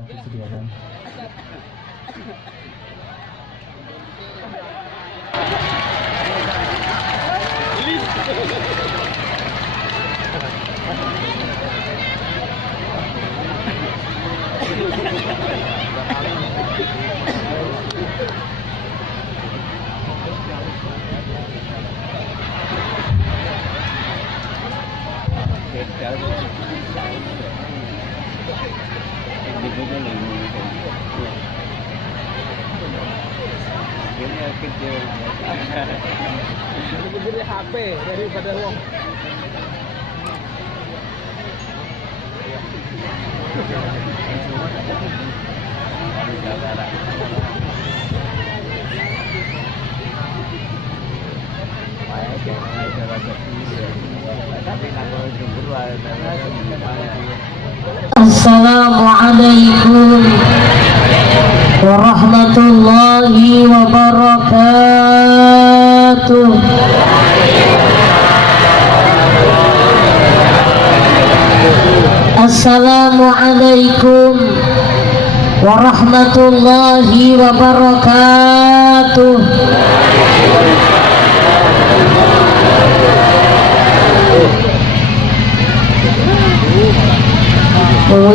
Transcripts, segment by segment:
yang disediakan. Lebih gede HP daripada uang. Assalamualaikum warahmatullahi wabarakatuh. Assalamualaikum warahmatullahi wabarakatuh.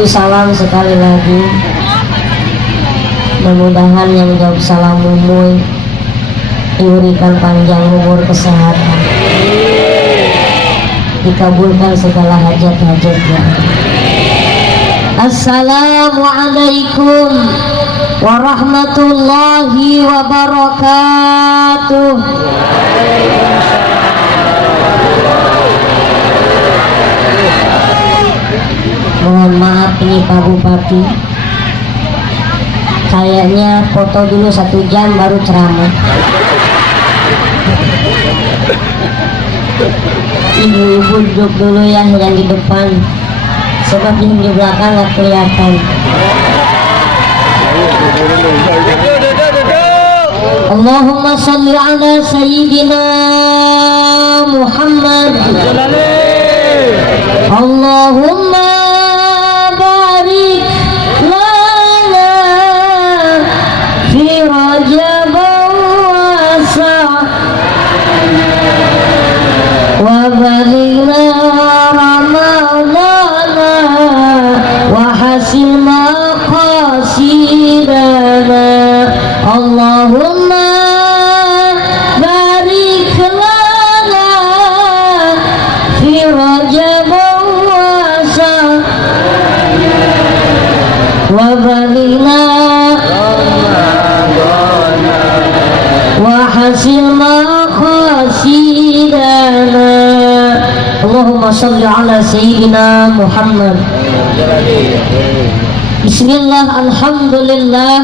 Salam sekali lagi. Mudah-mudahan yang jawab salam umum diberikan panjang umur, kesehatan, dikabulkan segala hajat-hajatnya. Assalamualaikum warahmatullahi wabarakatuh. Mohon maaf ini Pak Bupati, kayaknya foto dulu 1 jam baru ceramah. Ibu-ibu duduk dulu ya yang di depan, sebab yang di belakang nggak kelihatan. Allahumma sholli ala sayyidina Muhammad. Allahumma barik lana fi Rajab wa Sa'ban wa balighna Ramadana wa hasil maqasidana. Allahumma barik lana fi Rajab wa balighna wa hasil maqasidana. Allahumma sholli ala sayyidina Muhammad. Bismillah, alhamdulillah,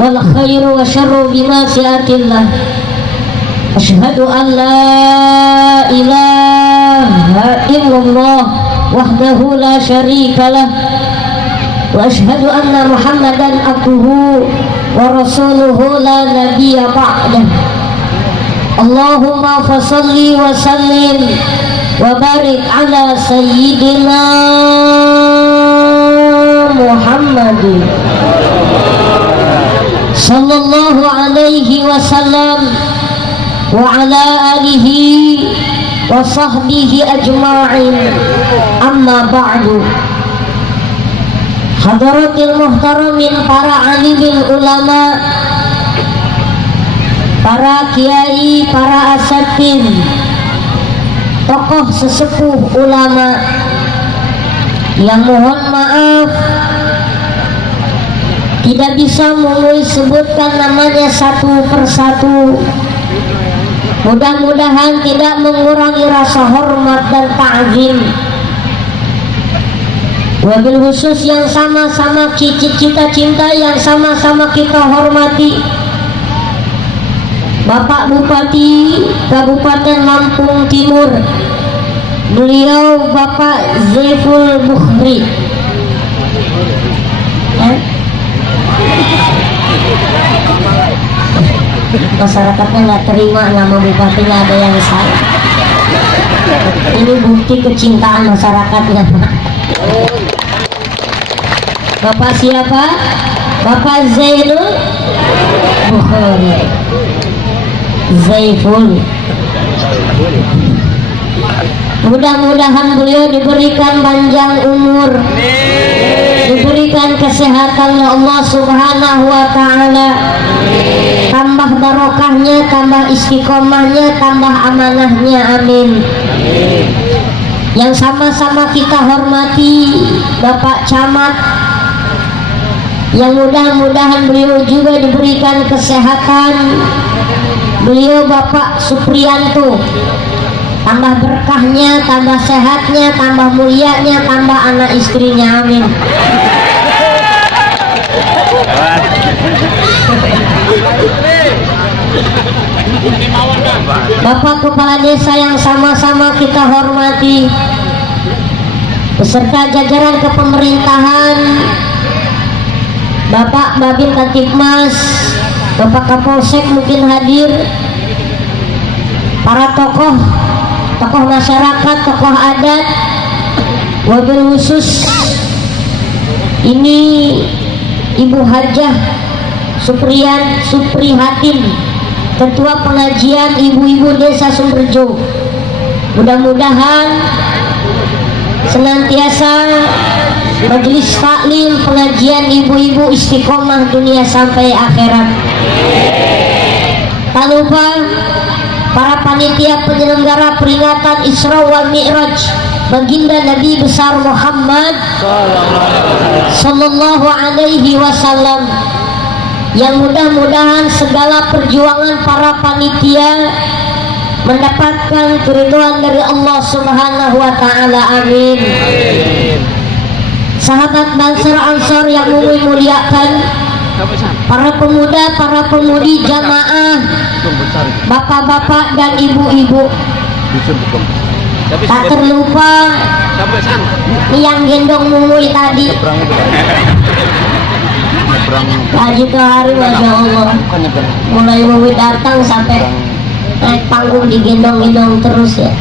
wal khairu wa syarru bimasyiatillah. Asyhadu an la ilaha illallah wahdahu la syarikalah, wa asyhadu anna Muhammadan abduhu wa rasuluhu la nabiyya ba'dah. Allahumma fasalli wa sallim wa barik ala sayyidina Muhammadin sallallahu alaihi wasallam wa ala alihi wa sahbihi ajma'in. Amma ba'du. Hadaratil muhtaramin, para alimil ulama, para kiai, para asatidz, tokoh sesepuh ulama yang mohon maaf tidak bisa sebutkan namanya satu persatu. Mudah-mudahan tidak mengurangi rasa hormat dan ta'zim. Wabil khusus yang sama-sama kita cintai, yang sama-sama kita hormati, Bapak Bupati Kabupaten Lampung Timur, beliau Bapak Zaiful Bukhri. Masyarakatnya nggak terima nama bupatinya ada yang salah. Ini bukti kecintaan masyarakatnya. Bapak siapa? Bapak Zainul Bukhari. Zaiful. Mudah-mudahan beliau diberikan panjang umur, diberikan kesehatan oleh Allah Subhanahu wa Ta'ala, tambah barokahnya, tambah istiqomahnya, tambah amanahnya, amin. Yang sama-sama kita hormati Bapak Camat, yang mudah-mudahan beliau juga diberikan kesehatan. Beliau Bapak Supriyanto, tambah berkahnya, tambah sehatnya, tambah mulianya, tambah anak istrinya, amin. Bapak Kepala Desa yang sama-sama kita hormati, beserta jajaran kepemerintahan, Bapak Babin Kantipmas, Bapak Kapolsek mungkin hadir, para tokoh masyarakat, tokoh adat, wabil khusus ini Ibu Hajah Suprihatin, Ketua Pengajian Ibu-Ibu Desa Sumberjo. Mudah-mudahan senantiasa majelis taklim pengajian ibu-ibu istiqomah dunia sampai akhirat. Tak lupa para panitia penyelenggara peringatan Isra wal Mi'raj baginda Nabi besar Muhammad sallallahu alaihi wasallam, yang mudah-mudahan segala perjuangan para panitia mendapatkan keridhaan dari Allah Subhanahu wa Ta'ala, amin. Sahabat Bansar Ansor yang muliakan, para pemuda, para pemudi jamaah, bapak-bapak dan ibu-ibu, tak terlupa yang gendong mumui tadi. Haji ke hari, Masya Allah, mulai mumui datang sampai naik panggung digendong-gendong terus ya.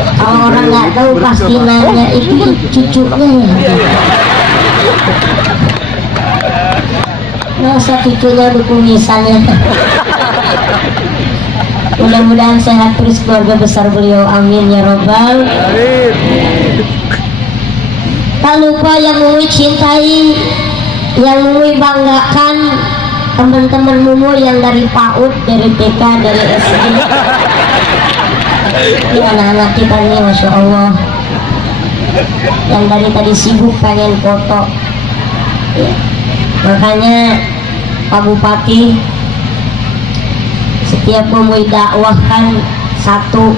Kalau orang nggak tahu pasti nanya itu cucunya ya. Masa cucunya dukung misalnya. Mudah-mudahan sehat terus keluarga besar beliau, amin ya robbal. Tak lupa yang Mumi cintai, yang Mumi banggakan, teman-teman Mumu yang dari PAUD, dari TK, dari SD. Ini anak-anak kita ini, Masya Allah, yang dari tadi sibuk pengen foto ya. Makanya Pak Bupati setiap Mumu dakwahkan satu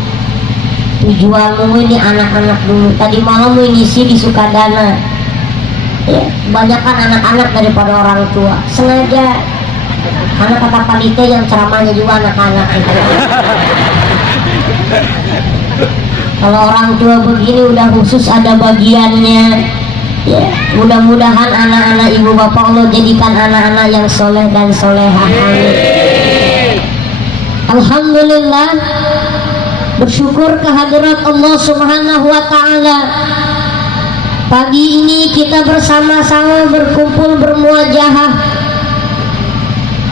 tujuanmu ini anak-anak dulu. Tadi malam Mumu ngisi di Sukadana ya, kebanyakan anak-anak daripada orang tua. Sengaja karena kata panitia yang ceramahnya juga anak-anak gitu. Kalau orang tua begini udah khusus ada bagiannya ya. Mudah-mudahan anak-anak ibu bapak Allah jadikan anak-anak yang soleh dan solehah, amin. Alhamdulillah, bersyukur kehadirat Allah Subhanahu wa Ta'ala. Pagi ini kita bersama-sama berkumpul bermuajahah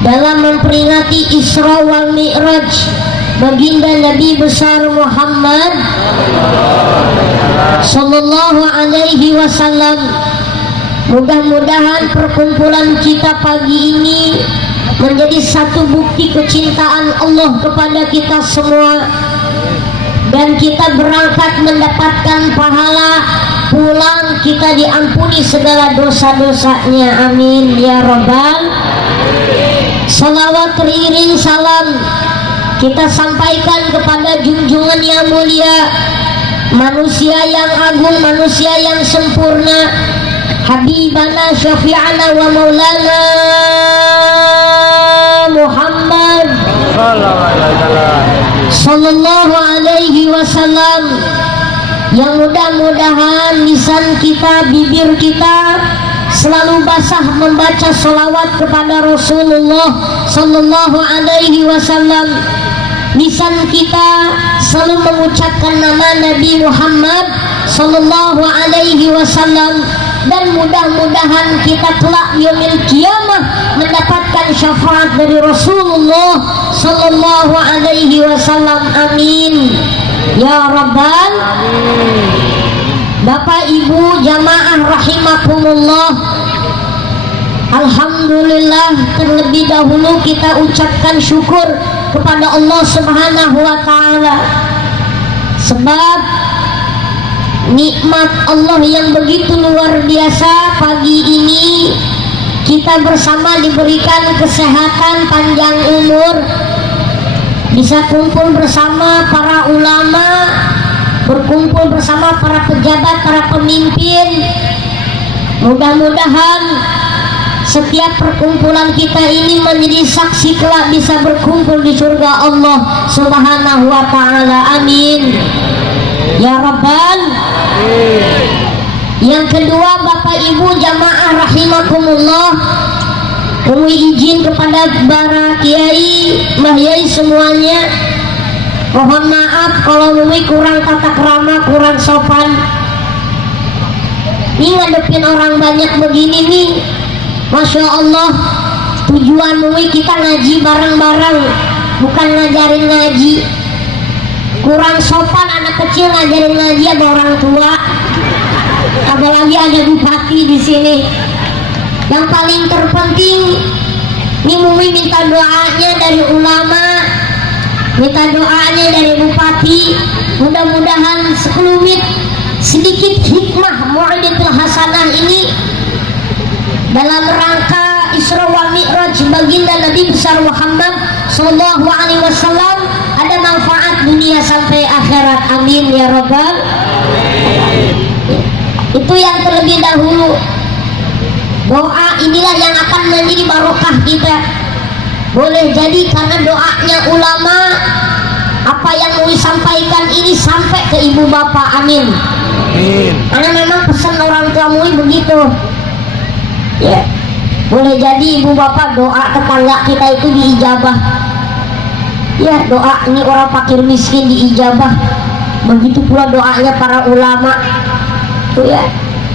dalam memperingati Isra wal Mi'raj baginda Nabi besar Muhammad sallallahu alaihi wasallam. Mudah-mudahan perkumpulan kita pagi ini menjadi satu bukti kecintaan Allah kepada kita semua, dan kita berangkat mendapatkan pahala, pulang kita diampuni segala dosa-dosanya, amin ya robbal. Salawat teriring salam kita sampaikan kepada junjungan yang mulia, manusia yang agung, manusia yang sempurna, Habibana Syafi'ana wa Maulana Muhammad sallallahu alaihi wasallam, yang mudah-mudahan lisan kita, bibir kita selalu basah membaca sholawat kepada Rasulullah sallallahu alaihi wasallam. Lisan kita selalu mengucapkan nama Nabi Muhammad sallallahu alaihi wasallam. dan mudah-mudahan kita kelak yaumil qiyamah mendapatkan syafaat dari Rasulullah sallallahu alaihi wasallam. Amin ya rabbal. Bapak Ibu jamaah rahimakumullah, alhamdulillah, terlebih dahulu kita ucapkan syukur kepada Allah Subhanahu wa taala sebab nikmat Allah yang begitu luar biasa. Pagi ini kita bersama diberikan kesehatan, panjang umur, bisa kumpul bersama para ulama, berkumpul bersama para pejabat, para pemimpin. Mudah-mudahan setiap perkumpulan kita ini menjadi saksi kelak bisa berkumpul di surga Allah Subhanahu wa taala. Amin ya rabbal. Yang kedua, Bapak Ibu jamaah rahimakumullah, kami izin kepada para kiai, mbah yai semuanya, mohon maaf kalau Mumi kurang tata krama, kurang sopan. Ini ngadepin orang banyak begini nih, Masya Allah, tujuan Mumi kita ngaji bareng-bareng, bukan ngajarin ngaji. Kurang sopan anak kecil ngajarin ngaji sama orang tua, apalagi ada bupati di sini. Yang paling terpenting, ini Mumi minta doanya dari ulama, minta doanya dari bupati. Mudah-mudahan sekelumit sedikit hikmah Mau'idatul Hasanah ini dalam rangka Isra wal Mi'raj baginda Nabi besar Muhammad sallallahu alaihi wasallam ada manfaat dunia sampai akhirat. Amin ya rabbal. Itu yang terlebih dahulu. Doa inilah yang akan menjadi barokah kita. Boleh jadi karena doanya ulama, apa yang mau disampaikan ini sampai ke ibu bapak. Amin. Karena memang pesan orang tua Mui begitu. Ya, boleh jadi ibu bapak doa tetangga kita itu diijabah. Ya, doa ini orang fakir miskin diijabah. Begitu pula doanya para ulama. Tuh ya,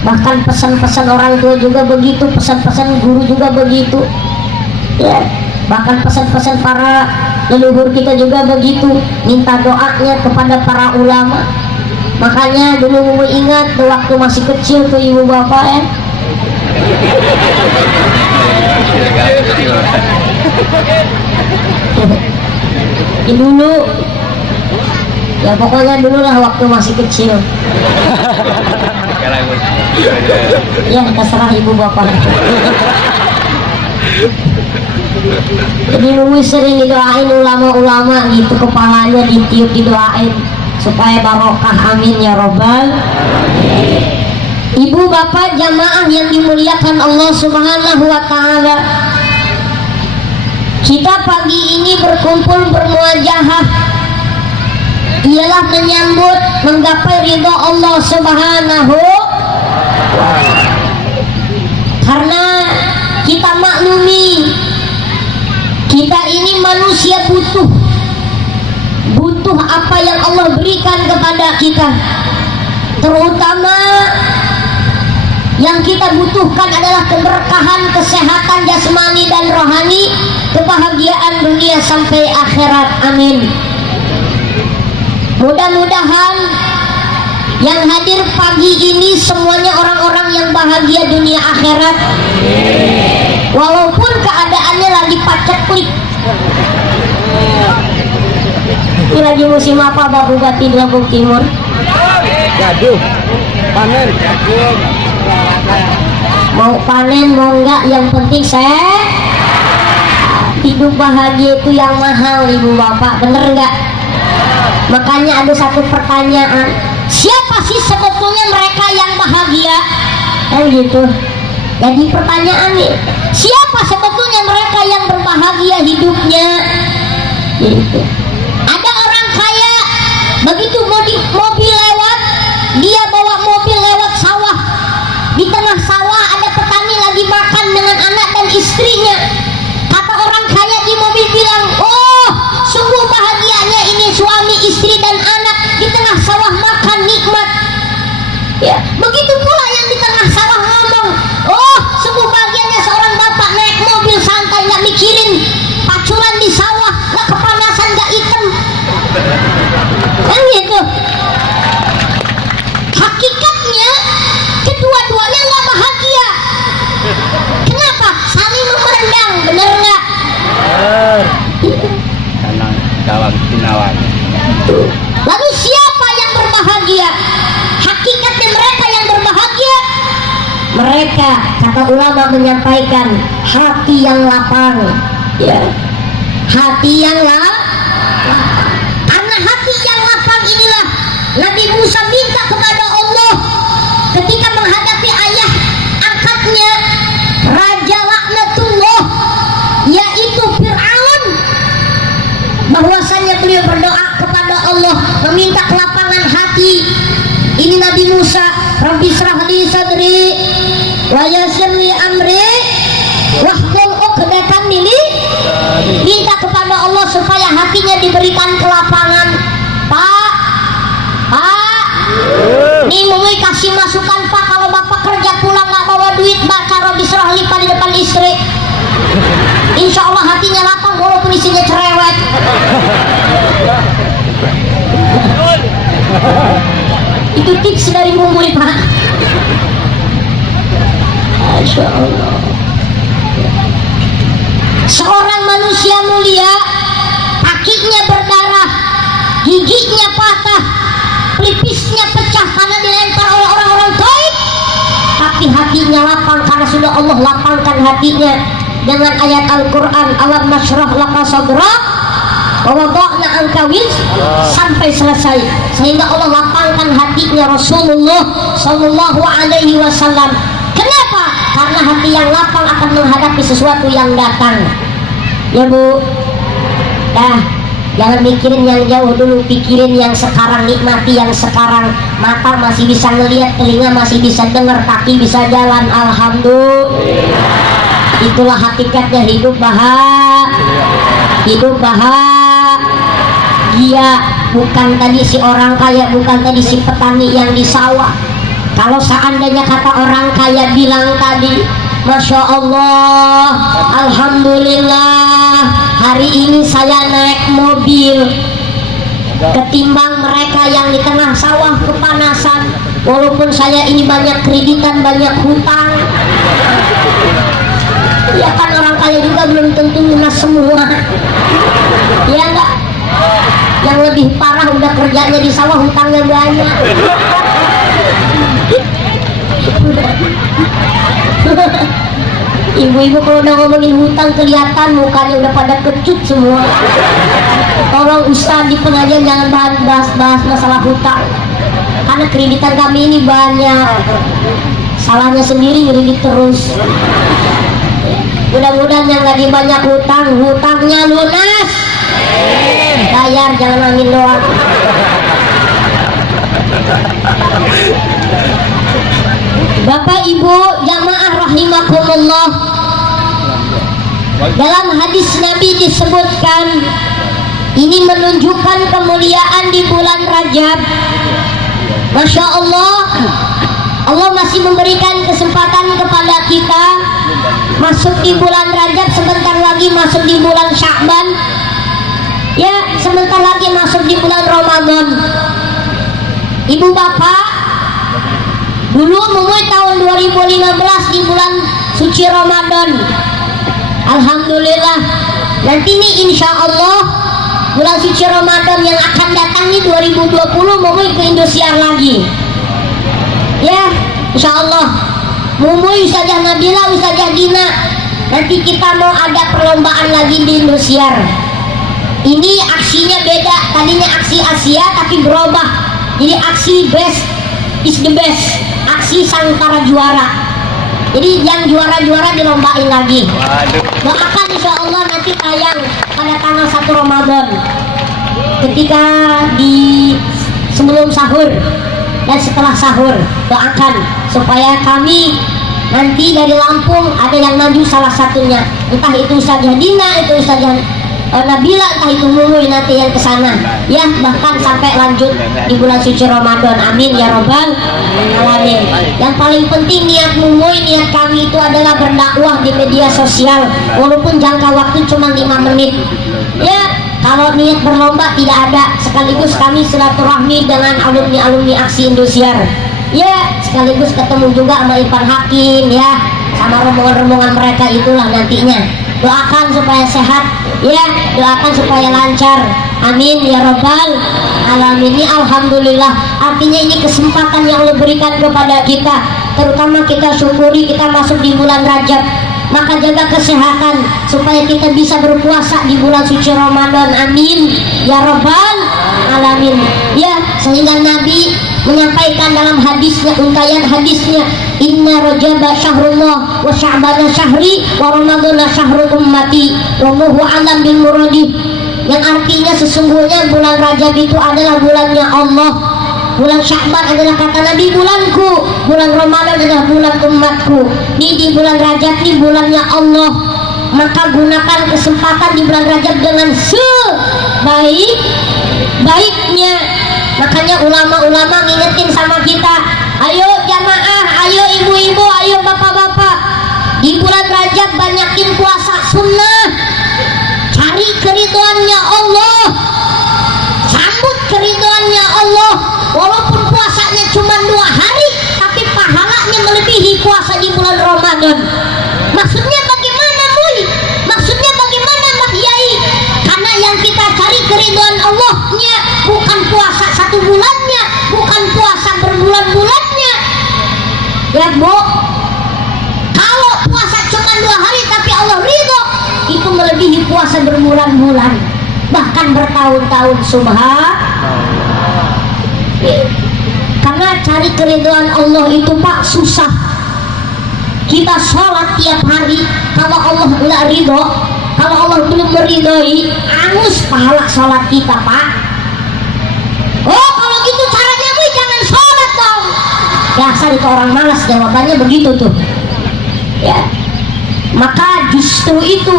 bahkan pesan-pesan orang tua juga begitu, pesan-pesan guru juga begitu. Ya, bahkan pesan-pesan para leluhur kita juga begitu, minta doanya kepada para ulama. Makanya dulu ingat tuh waktu masih kecil tuh ibu bapak ya, dulu ya pokoknya dulu lah waktu masih kecil ya terserah ibu bapak. Jadi Mumi sering didoain ulama-ulama gitu, kepalanya ditiup didoain supaya barokah. Amin ya robbal. Ibu bapak jamaah yang dimuliakan Allah Subhanahu wa taala, kita pagi ini berkumpul bermuajahah ialah menyambut menggapai ridha Allah Subhanahu, karena kita maklumi kita ini manusia butuh apa yang Allah berikan kepada kita. Terutama yang kita butuhkan adalah keberkahan, kesehatan jasmani dan rohani, kebahagiaan dunia sampai akhirat. Amin. Mudah-mudahan yang hadir pagi ini semuanya orang-orang yang bahagia dunia akhirat, walaupun keadaannya lagi paceklik. Ini lagi musim apa Bapak Bupati di Lampung Timur? Gaduh, panen. Mau panen mau enggak, yang penting saya hidup bahagia itu yang mahal ibu bapak, bener enggak? Makanya ada satu pertanyaan, siapa sih sebetulnya mereka yang bahagia? Kan gitu. Jadi pertanyaan nih, siapa sebetulnya mereka yang berbahagia hidupnya? Gitu. Ada orang kaya, begitu mobil lewat, dia bawa mobil lewat sawah. Di tengah sawah ada petani lagi makan dengan anak dan istrinya. Kata orang kaya di mobil bilang, oh sungguh bahagianya ini suami, istri dan anak di tengah sawah makan nikmat. Ya, begitu pula yang di tengah sawah Lalu siapa yang berbahagia? Hakikatnya mereka yang berbahagia, mereka, kata ulama menyampaikan, hati yang lapang, ya, hati yang lapang. Karena hati yang lapang inilah Nabi Musa minta kepada Allah ketika menghadapi ayah angkatnya Raja Laknatullah, yaitu Fir'aun, bahwasanya beliau berdoa kepada Allah meminta kelapangan hati. Ini Nabi Musa, Rabbi shrah li sadri wa yassir li amri wahlul 'uqdatam min lisani, minta kepada Allah supaya hatinya diberikan kelapangan. Pak, nih mau kasih masukan Pak, kalau Bapak kerja pulang nggak bawa duit, baca Rabbi shrah li di depan istri, insya Allah hatinya lapang walaupun isinya cerewet. Itu tips dari Mumui, Pak. Masya Allah. Seorang manusia mulia, kakinya berdarah, giginya patah, pelipisnya pecah karena dilempar oleh orang-orang taib, tapi hatinya lapang karena sudah Allah lapangkan hatinya dengan ayat Al-Quran, alam nashrah laka sadrak wa wada'na anka wizrak, sampai selesai, sehingga Allah lapangkan hatinya Rasulullah sallallahu alaihi wasallam. Kenapa? Karena hati yang lapang akan menghadapi sesuatu yang datang. Ya Bu, dah, jangan mikirin yang jauh dulu, pikirin yang sekarang, nikmati yang sekarang. Mata masih bisa ngelihat, telinga masih bisa dengar, kaki bisa jalan, alhamdulillah. Itulah hakikatnya hidup bahagia. Bukan tadi si orang kaya, bukan tadi si petani yang di sawah. Kalau seandainya kata orang kaya bilang tadi, Masya Allah, alhamdulillah, hari ini saya naik mobil, ketimbang mereka yang di tengah sawah kepanasan, walaupun saya ini banyak kreditan, banyak hutang. Ya kan orang kaya juga belum tentu lunas semua, ya enggak? Yang lebih parah udah kerjanya di sawah, hutangnya banyak. Ibu-ibu kalau udah ngomongin hutang kelihatan mukanya udah pada kecut semua. Tolong Ustaz di pengajian jangan bahas masalah hutang, karena kreditan kami ini banyak. Salahnya sendiri ngeridik terus. Mudah-mudahan yang lagi banyak hutang, hutangnya lunas, bayar, jangan angin doang. Bapak Ibu jamaah rahimakumullah, dalam hadis Nabi disebutkan, ini menunjukkan kemuliaan di bulan Rajab. Masya Allah, Allah masih memberikan kesempatan kepada kita masuk di bulan Rajab, sebentar lagi masuk di bulan Sya'ban, ya sebentar lagi masuk di bulan Ramadan. Ibu bapak, dulu Mumuy tahun 2015 di bulan suci Ramadan, alhamdulillah. Nanti nih insya Allah bulan suci Ramadan yang akan datang nih 2020 Mumuy ke Indosiar lagi, ya insya Allah. Mumuy, Ustazah Nabila, Ustazah Dina, nanti kita mau ada perlombaan lagi di Indosiar. Ini aksinya beda, tadinya aksi Asia tapi berubah jadi aksi best is the best, aksi sang para juara. Jadi yang juara-juara dilombain lagi. Doakan insya Allah nanti tayang pada tanggal 1 Ramadan, ketika di sebelum sahur dan setelah sahur. Doakan supaya kami nanti dari Lampung ada yang maju salah satunya, entah itu Ustazah Dina, itu Ustazah Nabila, entah itu Mumuy nanti yang kesana, ya bahkan sampai lanjut di bulan suci Ramadan. Amin ya robbal alamin. Yang paling penting niat Mumuy, niat kami itu adalah berdakwah di media sosial, walaupun jangka waktu cuma 5 menit, ya. Kalau niat berlomba tidak ada, sekaligus kami silaturahmi dengan alumni-alumni aksi Indosiar, ya sekaligus ketemu juga sama Irfan Hakim, ya sama rombongan-rombongan mereka itulah nantinya. Doakan supaya sehat, ya doakan supaya lancar. Amin ya rabbal alamin. Ini alhamdulillah, artinya ini kesempatan yang Allah berikan kepada kita, terutama kita syukuri kita masuk di bulan Rajab. Maka jaga kesehatan supaya kita bisa berpuasa di bulan suci Ramadan. Amin ya rabbal alamin. Ya, sehingga Nabi menyampaikan dalam hadisnya, untayan hadisnya, inna rajaba syahrullah wa sya'bana syahri wa ramadana syahrul ummati wallahu alam bil muradi, yang artinya sesungguhnya bulan Rajab itu adalah bulannya Allah, bulan Sya'ban adalah kata Nabi bulanku, bulan Ramadan adalah bulan umatku. Di bulan Rajab ini bulannya Allah, maka gunakan kesempatan di bulan Rajab dengan sebaik-baiknya. Makanya ulama-ulama ngingetin sama kita, ayo jamaah, ayo ibu-ibu, ayo bapak-bapak, di bulan Rajab banyakin puasa sunnah, cari keridhoannya Allah, sambut keridhoannya Allah. Walaupun puasanya cuma 2 hari, tapi pahalanya melebihi puasa di bulan Ramadan. Maksudnya bagaimana, Mui? Maksudnya bagaimana, Mbak Yai? Karena yang kita cari keridhaan Allahnya bukan puasa 1 bulannya, bukan puasa berbulan-bulannya. Ya Bu, kalau puasa cuma 2 hari tapi Allah ridho, itu melebihi puasa berbulan-bulan, bahkan bertahun-tahun. Karena cari keridhaan Allah itu Pak susah. Kita sholat tiap hari, kalau Allah nggak ridho, kalau Allah belum meridhoi, angus pahala sholat kita Pak. Oh kalau gitu caranya gue jangan sholat dong. Dasar itu orang malas, jawabannya begitu tuh ya. Maka justru itu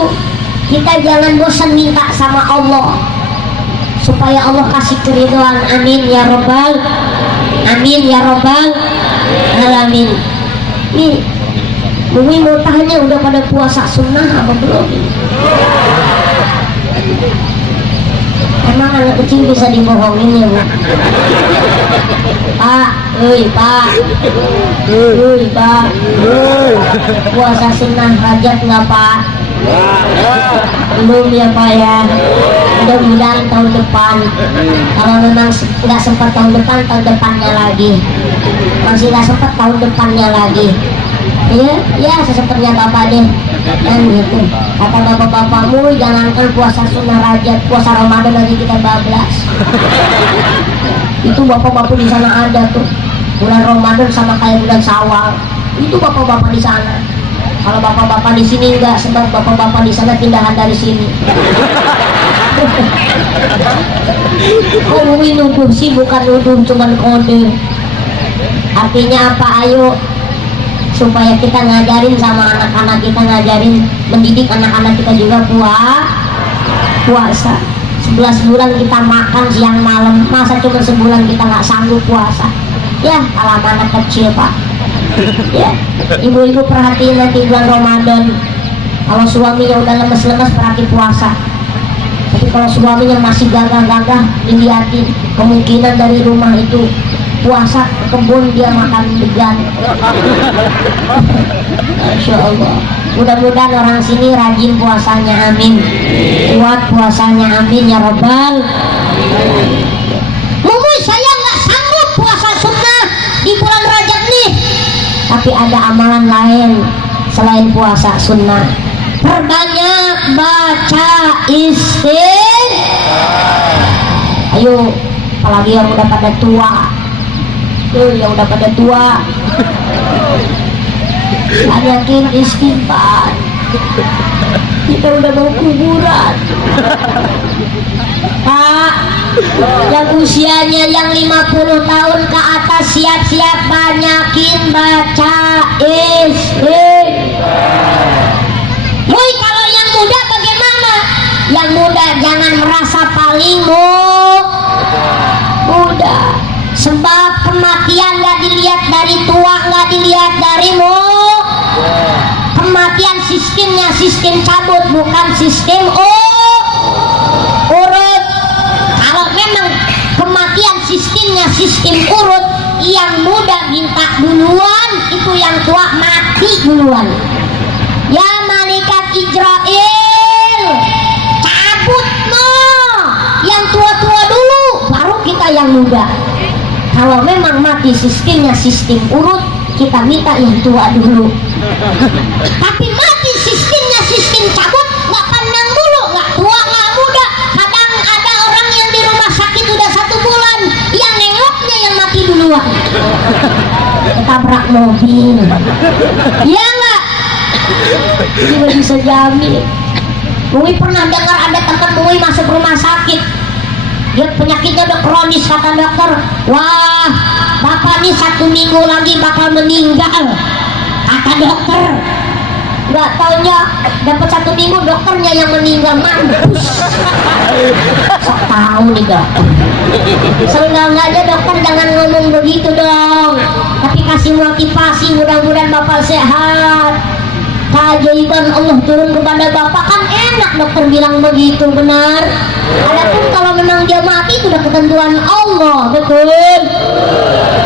kita jangan bosan minta sama Allah supaya Allah kasih keridhaan. Amin ya robbal, amin ya robbal alamin. Nih Bumi mau tanya, udah pada puasa sunnah apa belum? Emang anak kecil bisa dibohongin ya Bu? Pak, Pak, Pak, puasa sunnah Rajab nggak Pak? Belum ya Pak ya. Mudah-mudahan tahun depan. Kalau memang nggak sempat tahun depan, tahun depannya lagi. Masih nggak sempat tahun depannya lagi. Ya sesempatnya Bapak deh. Dan gitu. Kata bapak-bapakmu, jangankan puasa sunnah Rajab, puasa Ramadan aja kita bablas. Itu bapak-bapak di sana ada tuh. Bulan Ramadan sama kayak bulan Syawal. Itu bapak-bapak di sana. Kalau bapak-bapak di sini enggak, sebab bapak-bapak di sana pindahan dari sini. Oh Umi nuduh sih, bukan nuduh, cuman kode. Artinya apa? Ayo supaya kita ngajarin sama anak-anak kita, ngajarin, mendidik anak-anak kita juga puasa. 11 bulan kita makan siang malam, masa cuma sebulan kita nggak sanggup puasa? Ya kalau anak kecil Pak. Ya, ibu-ibu perhatiin nanti bulan Ramadan, kalau suaminya udah lemes-lemes berarti puasa. Tapi kalau suaminya masih gagah-gagah, dilihatin, kemungkinan dari rumah itu puasa, kebun dia makan degan. Masya Allah. Mudah-mudahan orang sini rajin puasanya, amin. Kuat puasanya, amin ya robbal. Mungkin saya nggak sanggup puasa sunnah di bulan Rajab nih, tapi ada amalan lain selain puasa sunnah. Perbanyak baca istighfar. Ayo, apalagi yang udah pada tua. Yang udah pada tua, banyakin istighfar. Kita udah mau kuburan Pak. Yang usianya yang 50 tahun ke atas, siap-siap banyakin baca istighfar. Woi, kalau yang muda bagaimana? Yang muda jangan merasa paling muda. Sebab kematian gak dilihat dari tua, gak dilihat dari kematian sistemnya sistem cabut, bukan sistem urut. Kalau memang kematian sistemnya sistem urut, yang muda minta duluan, itu yang tua mati duluan. Ya malaikat Israel, cabut no, yang muda. Kalau memang mati sistemnya sistem urut, kita minta yang tua dulu. Tapi mati sistemnya sistem cabut, nggak pandang dulu, nggak tua nggak muda. Kadang ada orang yang di rumah sakit udah 1 bulan, yang nengoknya yang mati duluan. Ketabrak mobil, ya nggak? Ini nggak bisa jamin. Bui pernah dengar ada teman Bui masuk rumah sakit, dia penyakitnya udah kronis, kata dokter, wah bapak ini 1 minggu lagi bakal meninggal, kata dokter. Nggak taunya dapat 1 minggu dokternya yang meninggal, mampus. Sok tahu nih dokter. Seenggak-enggaknya dokter jangan ngomong begitu dong, tapi kasih motivasi, mudah-mudahan bapak sehat. Keajaiban Allah turun kepada bapak kan enak dokter bilang begitu, benar. Adapun kalau memang dia mati itu udah ketentuan Allah, betul.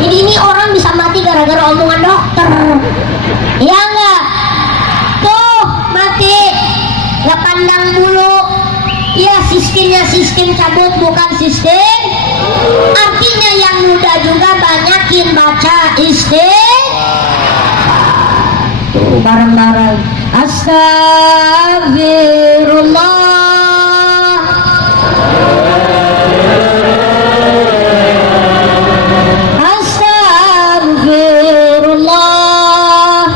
Jadi ini orang bisa mati gara-gara omongan dokter, ya enggak? Tuh mati nggak pandang dulu, ya sistemnya sistem cabut bukan sistem. Artinya yang muda juga banyakin baca tuh bareng-bareng astagfirullah, astagfirullah,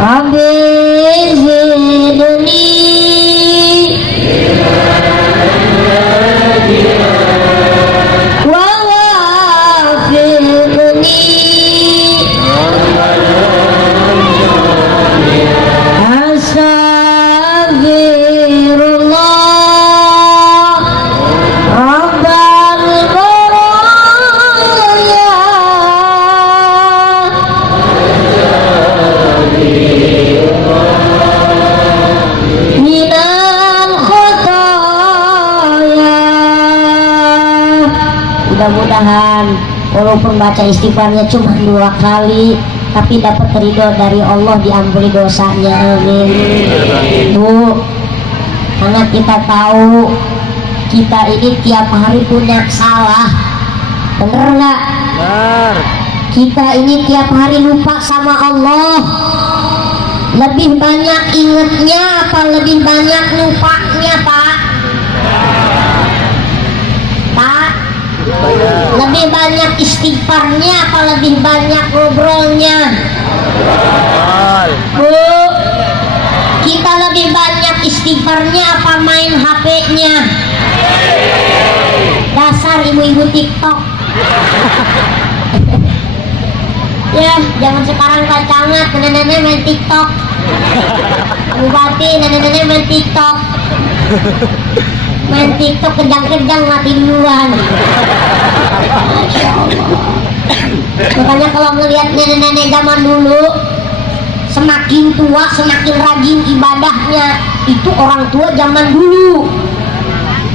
rabbi zidni wa wafirni astagfirullah rabbal baraya minal khotoya. Mudah-mudahan walaupun baca istighfarnya cuma 2 kali, tapi dapat ridho dari Allah, diampuni dosanya, amin. Bu, karena kita tahu kita ini tiap hari punya salah, bener nggak? Benar. Kita ini tiap hari lupa sama Allah. Lebih banyak ingetnya apa lebih banyak lupanya, Pak? Pak? Lebih banyak istighfarnya apa lebih banyak ngobrolnya? Bu, kita lebih banyak istighfarnya apa main HP-nya? Dasar ibu-ibu TikTok. Ya, jangan sekarang kacangat, nenek-nenek main TikTok. Bupati, nenek-nenek main TikTok. Main TikTok kejang-kejang mati duluan. Masya Allah. Makanya kalau melihat nenek-nenek zaman dulu, semakin tua semakin rajin ibadahnya. Itu orang tua zaman dulu.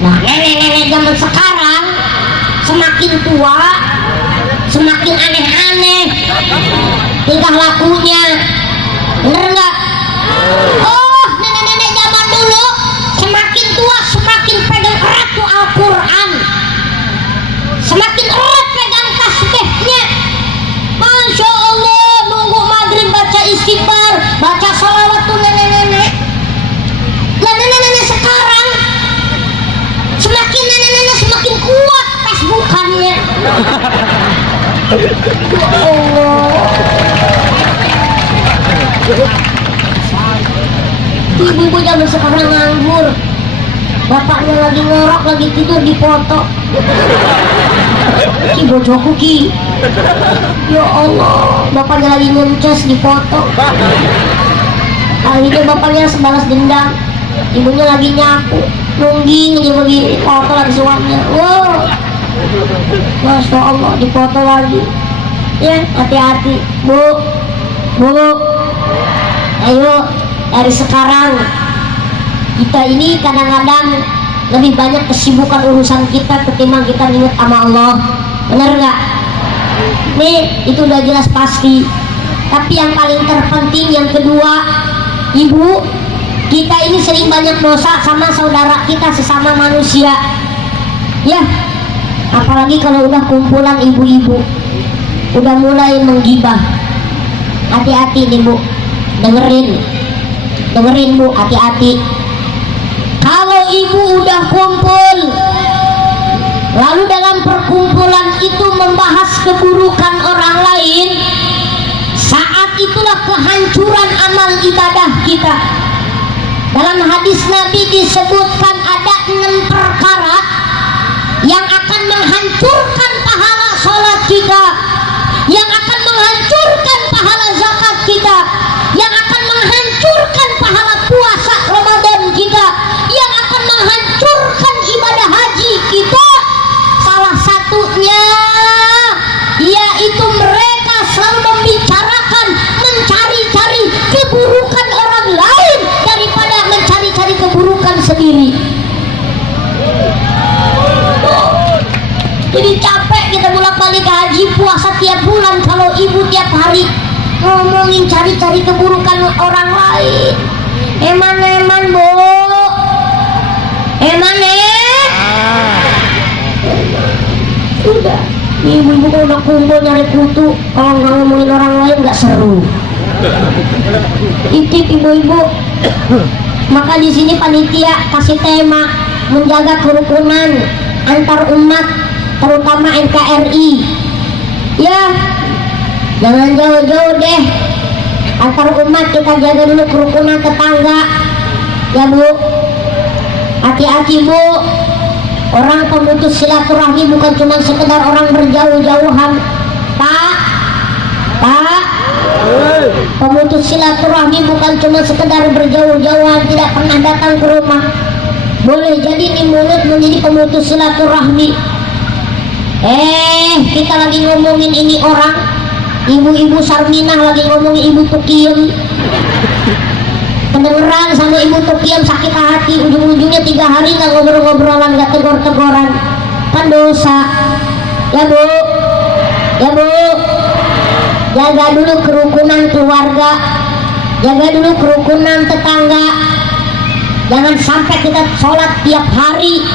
Nah, nenek-nenek zaman sekarang semakin tua semakin aneh-aneh tingkah lakunya, bener nggak? Oh, nenek-nenek zaman dulu semakin tua semakin pegang erat tuh Al-Quran, semakin erat pegang tasbihnya. Masya Allah, nunggu maghrib baca istighfar, baca salawat tuh nenek-nenek. Lah nenek-nenek sekarang semakin nenek-nenek semakin kuat tasbukannya. Allah. Ibu-ibu zaman sekarang nganggur, bapaknya lagi ngorok lagi tidur dipoto. Ki bojoku ki, ya Allah, bapaknya lagi ngeces dipoto. Akhirnya bapaknya sebalas dendam, ibunya lagi nyapu, nungging aja begini, foto lagi suaminya. Wow, Masya Allah, dipoto lagi. Ya, hati-hati, Bu. Ayo, dari sekarang kita ini kadang-kadang lebih banyak kesibukan urusan kita ketimbang kita ingat sama Allah, benar nggak? Nih, itu udah jelas pasti. Tapi yang paling terpenting yang kedua, ibu kita ini sering banyak dosa sama saudara kita sesama manusia ya, apalagi kalau udah kumpulan ibu-ibu udah mulai menggibah. Hati-hati nih Bu, dengerin Bu, hati-hati. Kalau ibu udah kumpul lalu dalam perkumpulan itu membahas keburukan orang lain, saat itulah kehancuran amal ibadah kita. Dalam hadis Nabi disebutkan ada 6 perkara yang akan menghancurkan pahala sholat kita, yang akan menghancurkan pahala zakat kita, yang akan menghancurkan pahala puasa Ramadan kita, yang akan menghancurkan ibadah haji kita. Salah satunya yaitu mereka selalu membicarakan, mencari-cari keburukan orang lain daripada mencari-cari keburukan sendiri. Jadi capek kita bolak-balik haji puasa tiap bulan kalau ibu tiap hari ngomongin cari-cari keburukan orang lain. Eman Bu, sudah ibu-ibu kalau udah kumpul nyari kutu, kalau nggak ngomongin orang lain nggak seru. Titip ibu-ibu. Maka di sini panitia kasih tema menjaga kerukunan antar umat, terutama NKRI. Ya, jangan jauh-jauh deh. Antar umat kita jaga dulu kerukunan tetangga. Ya Bu, hati-hati Bu. Orang pemutus silaturahmi bukan cuma sekedar orang berjauh-jauhan. Pak, pemutus silaturahmi bukan cuma sekedar berjauh-jauhan, tidak pernah datang ke rumah. Boleh jadi nih mulut menjadi pemutus silaturahmi. Kita lagi ngomongin ini orang, ibu-ibu Sarminah lagi ngomongin ibu Tukiem, kedengeran sama ibu Tukiem sakit hati, ujung-ujungnya 3 hari nggak ngobrol-ngobrolan, nggak tegor-tegoran, kan dosa. Ya Bu, jaga dulu kerukunan keluarga, jaga dulu kerukunan tetangga. Jangan sampai kita sholat tiap hari,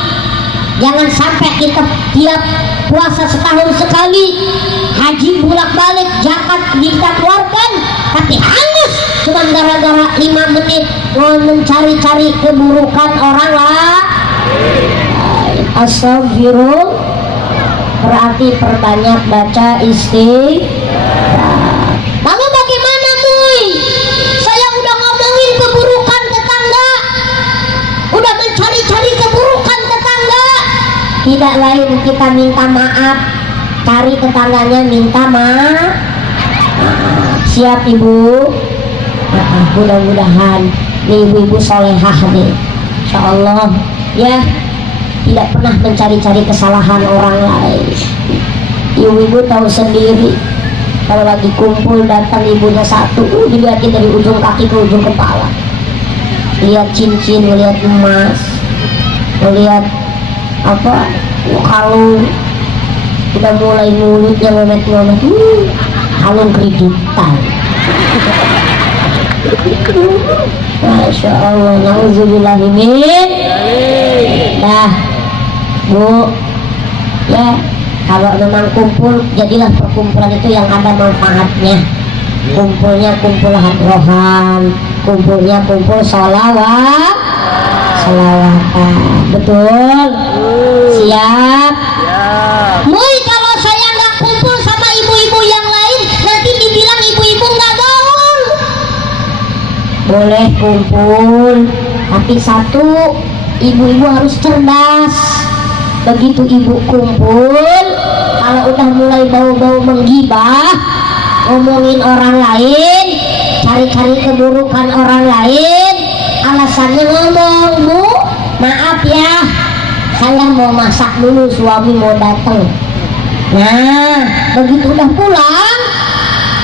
jangan sampai kita tiap puasa setahun sekali, haji bolak-balik, zakat kita keluarkan, tapi hangus cuma gara-gara 5 menit mencari-cari keburukan orang lah. Astagfirullah, berarti perbanyak baca istighfar. Lalu bagaimana Muy? Saya udah ngomongin keburukan tetangga, udah mencari-cari keburukan tetangga. Tidak lain kita minta maaf, cari tetangganya minta maaf. Siap Ibu? Mudah-mudahan nih ibu-ibu solehah nih, insya Allah ya, tidak pernah mencari-cari kesalahan orang lain. Ibu-ibu tahu sendiri kalau lagi kumpul datang ibunya satu, dilihatin dari ujung kaki ke ujung kepala, lihat cincin, lihat emas, lihat apa kalung, udah mulai mulutnya ngomet-ngomet, kalung kreditan. Masya Allah, na'udzubillahimin. Dah Bu, ya kalau memang kumpul, jadilah perkumpulan itu yang ada manfaatnya. Kumpulnya kumpul hadrohan, kumpulnya kumpul sholawat, sholawatan. Betul? Siap? Muy, kalau saya nggak kumpul sama ibu-ibu yang lain, nanti dibilang ibu-ibu nggak gaul. Boleh kumpul, tapi satu, ibu-ibu harus cerdas. Begitu ibu kumpul, kalau udah mulai bau-bau menggibah, ngomongin orang lain, cari-cari keburukan orang lain, alasannya ngomong, Bu, maaf ya, saya mau masak dulu, suami mau datang. Nah, begitu udah pulang,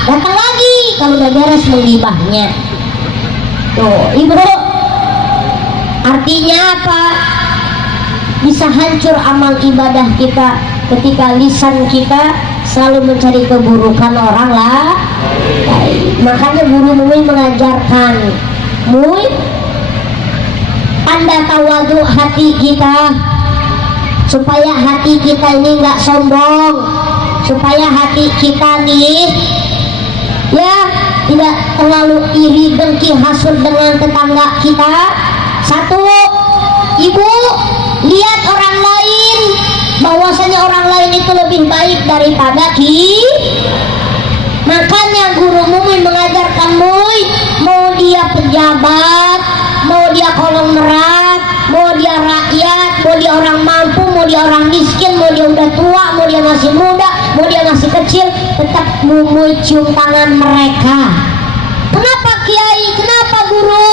datang lagi kalau udah beres menggibahnya. Tuh, Ibu, artinya apa? Bisa hancur amal ibadah kita ketika lisan kita selalu mencari keburukan orang lah. Makanya guru Muy mengajarkan, Muy, tanda tawadu hati kita, supaya hati kita ini nggak sombong, supaya hati kita nih ya tidak terlalu iri, dengki, hasud dengan tetangga kita. Satu, ibu lihat orang lain bahwasanya orang lain itu lebih baik daripada makanya gurumu mengajarkanmu, mau dia pejabat, mau dia konglomerat, mau dia rakyat, mau dia orang mampu, mau dia orang miskin, mau dia udah tua, mau dia masih muda, mau dia masih kecil, tetap mumui cium tangan mereka. Kenapa kiai? Kenapa guru?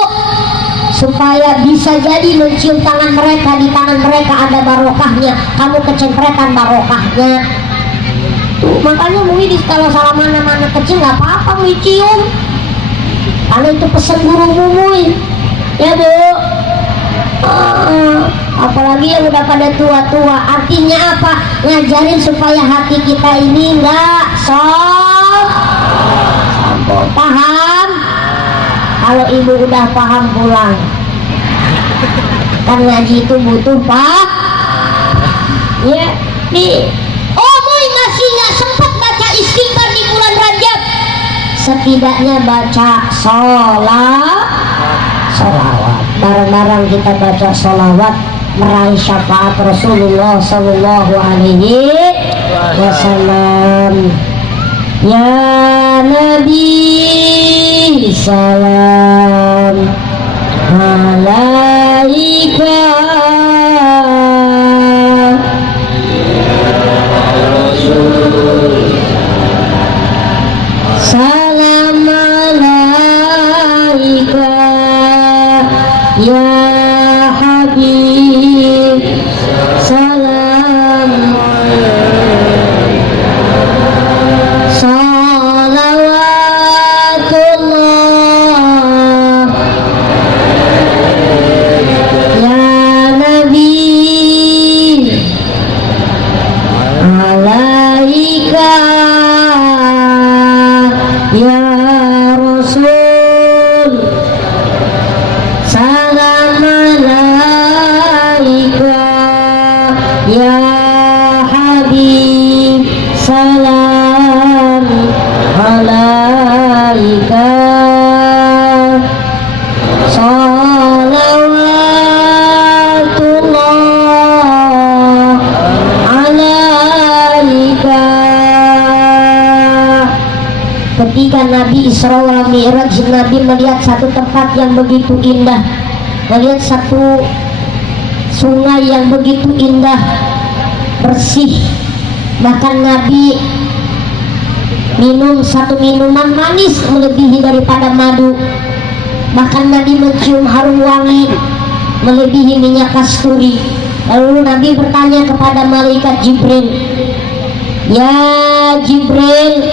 Supaya bisa jadi mencium tangan mereka, di tangan mereka ada barokahnya, kamu kecempretan barokahnya. Tuh, makanya mui kalau salah mana kecil nggak apa-apa mui cium, karena itu pesan guru mui ya bu. Apalagi yang udah pada tua-tua, artinya apa? Ngajarin supaya hati kita ini nggak sombong. Paham? Kalau ibu udah paham pulang, kan ngaji itu butuh pak ya nih. Oh mui masih nggak sempat baca istighfar di bulan Rajab, setidaknya baca sholawat. Bareng-bareng kita baca sholawat meraih syafaat Rasulullah Sallallahu Alaihi Wasallam. Ya Nabi salam alaika, salam alaika ya Habib, salam salawatullah ya Nabi alaika ya Rasul, salam alaika ya Habib, salam alaika salawatullah alaika. Ketika Nabi Isra wal Mi'raj, Nabi melihat satu tempat yang begitu indah, melihat satu sungai yang begitu indah, bersih. Bahkan Nabi minum satu minuman manis melebihi daripada madu. Bahkan Nabi mencium harum wangi melebihi minyak kasturi. Lalu Nabi bertanya kepada malaikat Jibril, ya Jibril,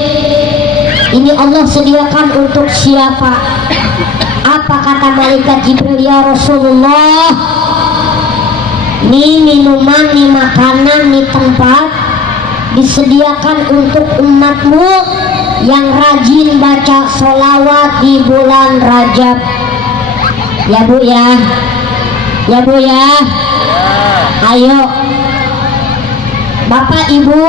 ini Allah sediakan untuk siapa? Apa kata malaikat Jibril? Ya Rasulullah, ini minuman, ini makanan, ini tempat disediakan untuk umatmu yang rajin baca sholawat di bulan Rajab. Ya bu ya, ya bu ya, ayo Bapak Ibu,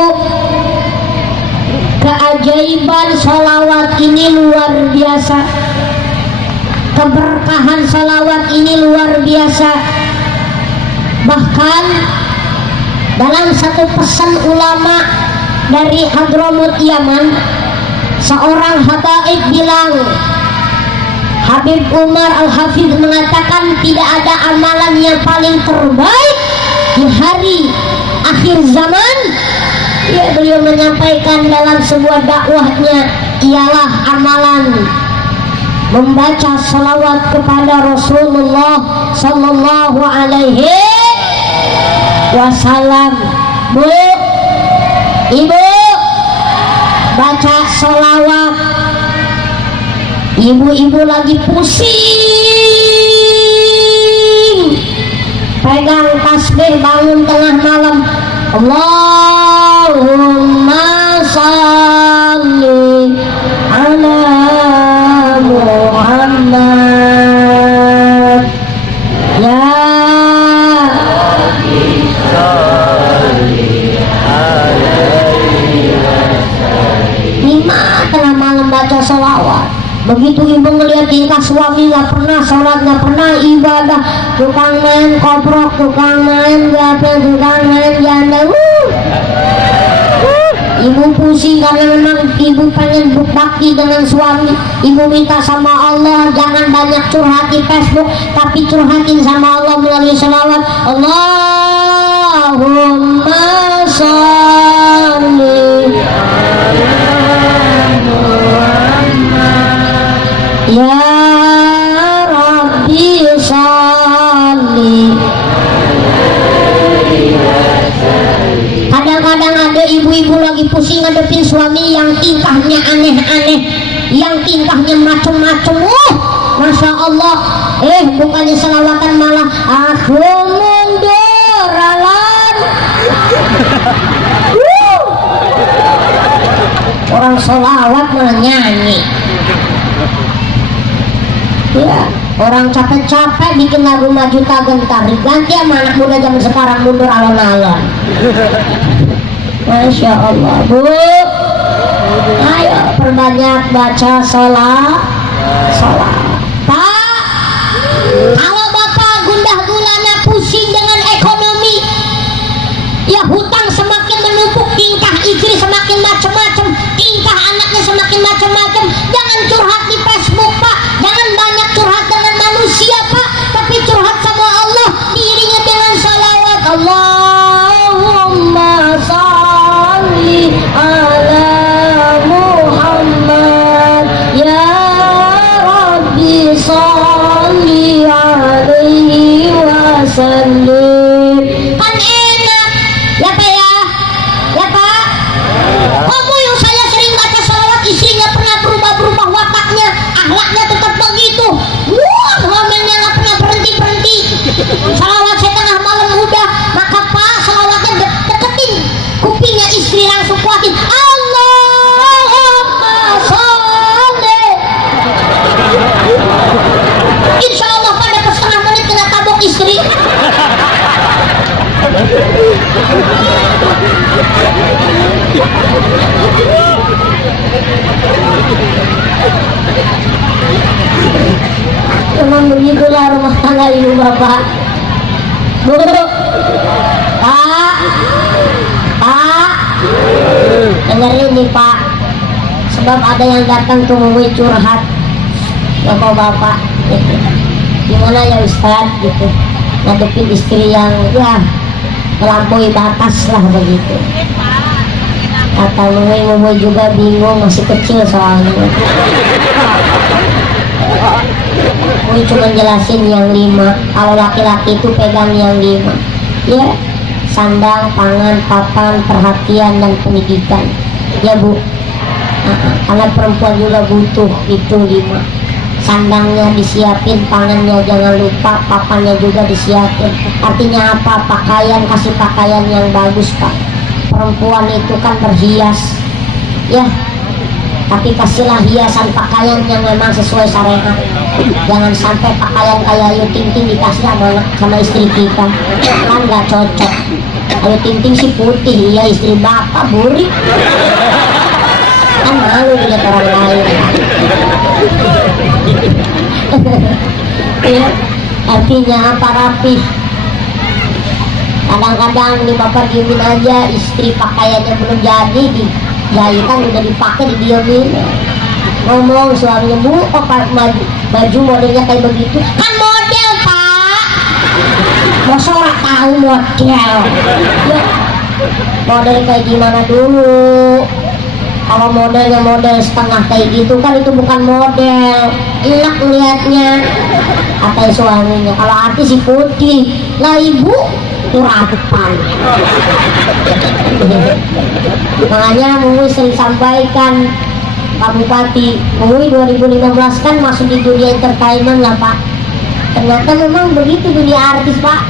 keajaiban sholawat ini luar biasa, keberkahan sholawat ini luar biasa. Bahkan dalam satu pesan ulama dari Hadramut Yaman, seorang habaib bilang, Habib Umar Al-Hafidh mengatakan tidak ada amalan yang paling terbaik di hari akhir zaman. Ya, beliau menyampaikan dalam sebuah dakwahnya, ialah amalan membaca salawat kepada Rasulullah Sallallahu Alaihi Wasallam. Bu, ibu, baca salawat. Ibu-ibu lagi pusing, pegang tasbih bangun tengah malam, Allahumma salli ala Muhammad ya ibadah, tukang main koprok, tukang main gatel, tukang main janda. Ibu pusing karena memang ibu pengen berbakti dengan suami. Ibu minta sama Allah jangan banyak curhat di Facebook, tapi curhatin sama Allah melalui selawat. Allahumma sholli ya Rabbi sholli. Kadang-kadang ada ibu-ibu lagi pusing ngadepin suami yang tingkahnya aneh-aneh, yang tingkahnya macem-macem. Masya Allah, bukannya selawatan malah aku mundur alam. Orang selawat malah nyanyi. Ya, orang capek-capek bikin lagu maju tak gentar, diganti sama anak muda zaman sekarang mundur alon-alon. Masya Allah, Bu, ayo perbanyak baca sholat. Pak, kalau bapak gundah gulana pusing dengan ekonomi, ya hutang semakin menumpuk, tingkah istri semakin macam-macam, tingkah anaknya semakin macam-macam. Jangan curhat di Facebook, Pak. Jangan banyak curhat dengan manusia, Pak, tapi curhat sama Allah, diiringi dengan salawat. Allahumma sholli ala Muhammad ya Rabbi sholli alaihi wasallim. Kan enak ya Pak ya? Ya Pak? Kamu yang saya sering baca salawat, istrinya pernah berubah-berubah wataknya, akhlaknya tetap begitu. Wah, ngomelnya nggak pernah berhenti-berhenti. Salawat saya tengah malam udah, maka Pak salawatnya deketin kupingnya istri, langsung kuatin Allahumma sholli. Insya Allah pada setengah menit kena tabok istri. Memang begitulah rumah tangga ibu bapak. Bu, Pak, dengerin nih Pak, sebab ada yang datang ke Mui curhat, bapak gitu. Gimana ya Ustaz gitu, ngadepin istri yang ya melampaui batas lah begitu. Kata Mui juga bingung, masih kecil soalnya. Mui cuma jelasin yang 5. Kalau laki-laki itu pegang yang 5 ya, sandang, pangan, papan, perhatian, dan pendidikan ya Bu. Karena perempuan juga butuh itu 5. Sandangnya disiapin, pangannya jangan lupa, papannya juga disiapin. Artinya apa? Pakaian, kasih pakaian yang bagus Pak. Perempuan itu kan berhias ya, tapi kasihlah hiasan pakaian yang memang sesuai syariat. Jangan sampai pakaian kayak Ayu Ting Ting dikasih sama istri kita, kan nggak cocok. Ayu Ting Ting sih putih, ya istri bapak burik, kan malu dilihat orang lain. Ya, artinya apa? Rapih. Kadang-kadang di bapak diemin aja, istri pakaiannya belum jadi, jahitan udah dipakai, didiemin. Ngomong suaminya, Bu, kok baju modelnya kayak begitu? Kan model Pak, masa orang tahu model ya, model kayak gimana dulu. Kalau modelnya model setengah kayak gitu kan itu bukan model, enak liatnya. Kata suaminya, kalau artis si putih lah ibu urapan. Makanya Mui sering sampaikan, Pak Bupati, Mui 2015 kan masuk di dunia entertainment lah Pak. Ternyata memang begitu dunia artis Pak,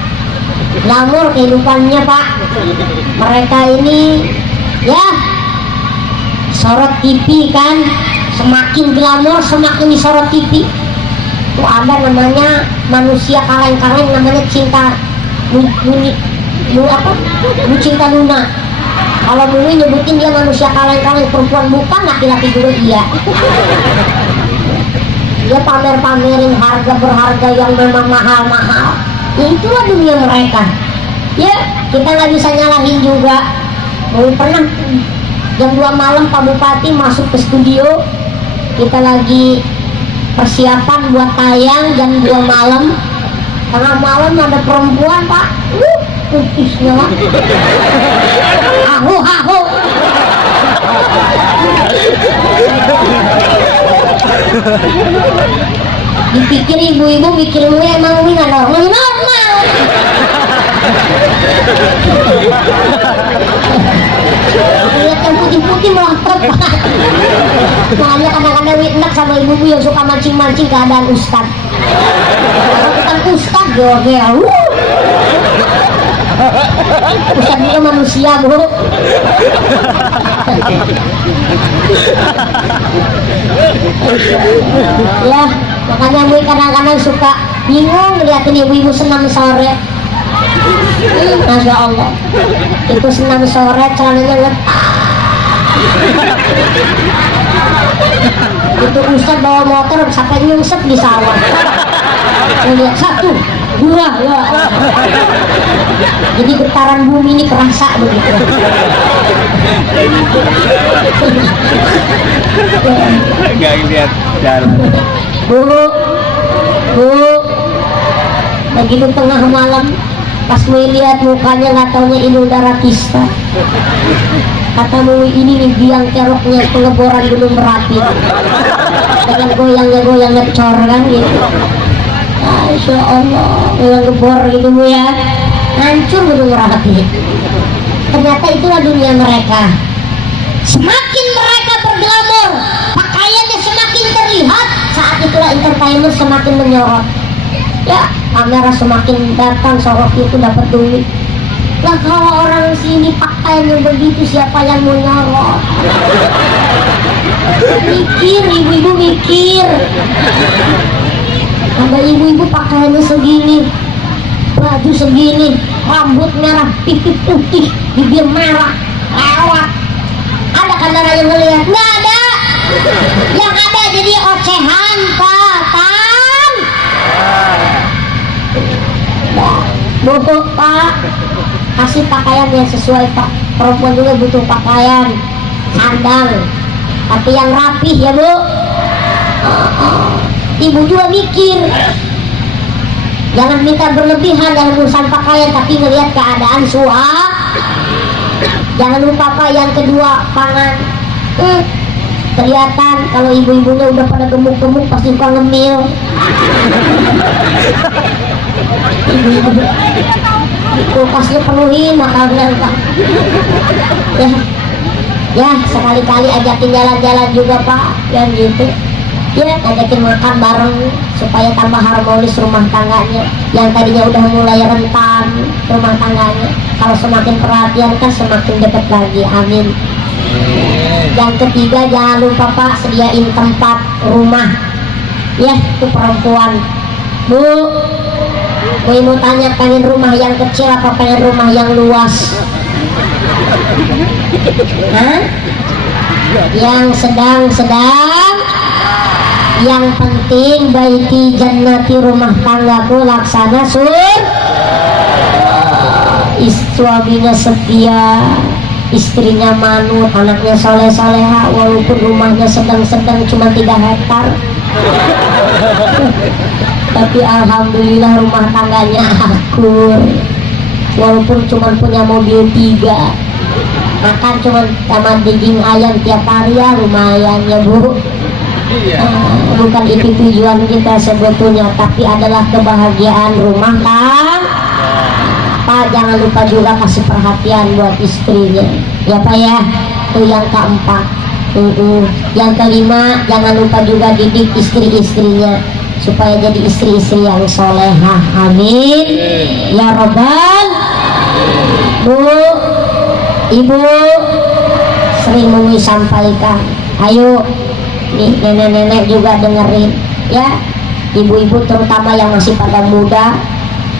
glamor kehidupannya Pak. Mereka ini ya sorot TV kan, semakin glamor semakin disorot TV. Tuh ada namanya manusia kaleng-kaleng, namanya cinta Cinta Luna. Kalau dulu nyebutin dia manusia kaleng-kaleng, perempuan bukan, laki-laki juga iya. dia pamer-pamerin harga berharga yang memang mahal-mahal. Ya itulah dunia mereka. Ya kita nggak bisa nyalahin juga. Pernah jam 2 malam Pak Bupati masuk ke studio, kita lagi persiapan buat tayang jam 2 malam. Tengah malam ada perempuan Pak, putisnya lah, ahu. Dipikir ibu-ibu mikir lu emang ini nggak normal. Lihat yang putih-putih melotot Pak. Makanya kadang-kadang enak sama ibu-ibu yang suka mancing-mancing keadaan ustad. Bukan ustad gel. Ustad juga manusia Bu. Ya makanya Bu kadang-kadang suka bingung ngeliatin ibu-ibu senam sore. Masya Allah, itu senam sore celananya ngetak. Itu Ustaz bawa motor sampai nyungsep di sawah. Lihat 1, 2 ya. Jadi getaran bumi ini kerasa begitu. Gak lihat jalan. Bu, begitu tengah malam pas Mui lihat mukanya nggak taunya Inul Daratista. Kata Mui ini nih biang keroknya pengeboran Gunung Merapi dengan goyang ngecor kan gitu. Masya Allah, goyang ngebor gitu Bu ya, hancur Gunung Merapi. Ternyata itulah dunia mereka. Semakin mereka berglamor, pakaiannya semakin terlihat, saat itulah entertainment semakin menyorot. Ya, kamera semakin datang, sorot itu dapat duit. Lah kalau orang sini pakaiannya begitu, siapa yang mau nyorot? Mikir, ibu-ibu mikir. Ada ibu-ibu pakaiannya segini, baju segini, rambut merah, pipi putih, bibir merah, lewat. Ada kamera yang ngeliat? Nggak ada. Yang ada jadi ocehan Pak. Butuh Pak, kasih pakaian yang sesuai Pak. Perempuan juga butuh pakaian sandang, tapi yang rapih ya Bu. Ibu juga mikir, jangan minta berlebihan dalam urusan pakaian, tapi ngelihat keadaan Jangan lupa Pak, yang kedua pangan. Kelihatan kalau ibu-ibunya udah pada gemuk-gemuk pasti suka ngemil. Ibu-ibu kulkasnya penuhin makannya Pak. Ya sekali-kali ajakin jalan-jalan juga Pak, yang gitu. Ya ajakin makan bareng supaya tambah harmonis rumah tangganya. Yang tadinya udah mulai rentan rumah tangganya, kalau semakin perhatian kan semakin dekat lagi. Amin. Yang ketiga, jangan lupa Pak, sediain tempat rumah. Ya, itu perempuan. Bu mau tanya, pengen rumah yang kecil apa pengen rumah yang luas? Hah? Yang sedang-sedang. Yang penting baiti jannati, rumah tanggaku laksana suaminya setia, istrinya manut, anaknya soleh-soleha, walaupun rumahnya sedang-sedang cuma 3 hektar. Tapi alhamdulillah rumah tangganya akur, walaupun cuma punya mobil 3, makan cuma sama daging ayam tiap hari, ya lumayan ya Bu. Bukan itu tujuan kita sebetulnya, tapi adalah kebahagiaan rumah kan Pak. Jangan lupa juga kasih perhatian buat istrinya ya Pak ya. Itu yang keempat. Yang kelima, jangan lupa juga didik istri-istrinya supaya jadi istri-istri yang solehah. Amin ya robbal. Bu, ibu sering Mui sampaikan, ayo nih nenek-nenek juga dengerin ya, ibu-ibu terutama yang masih pada muda,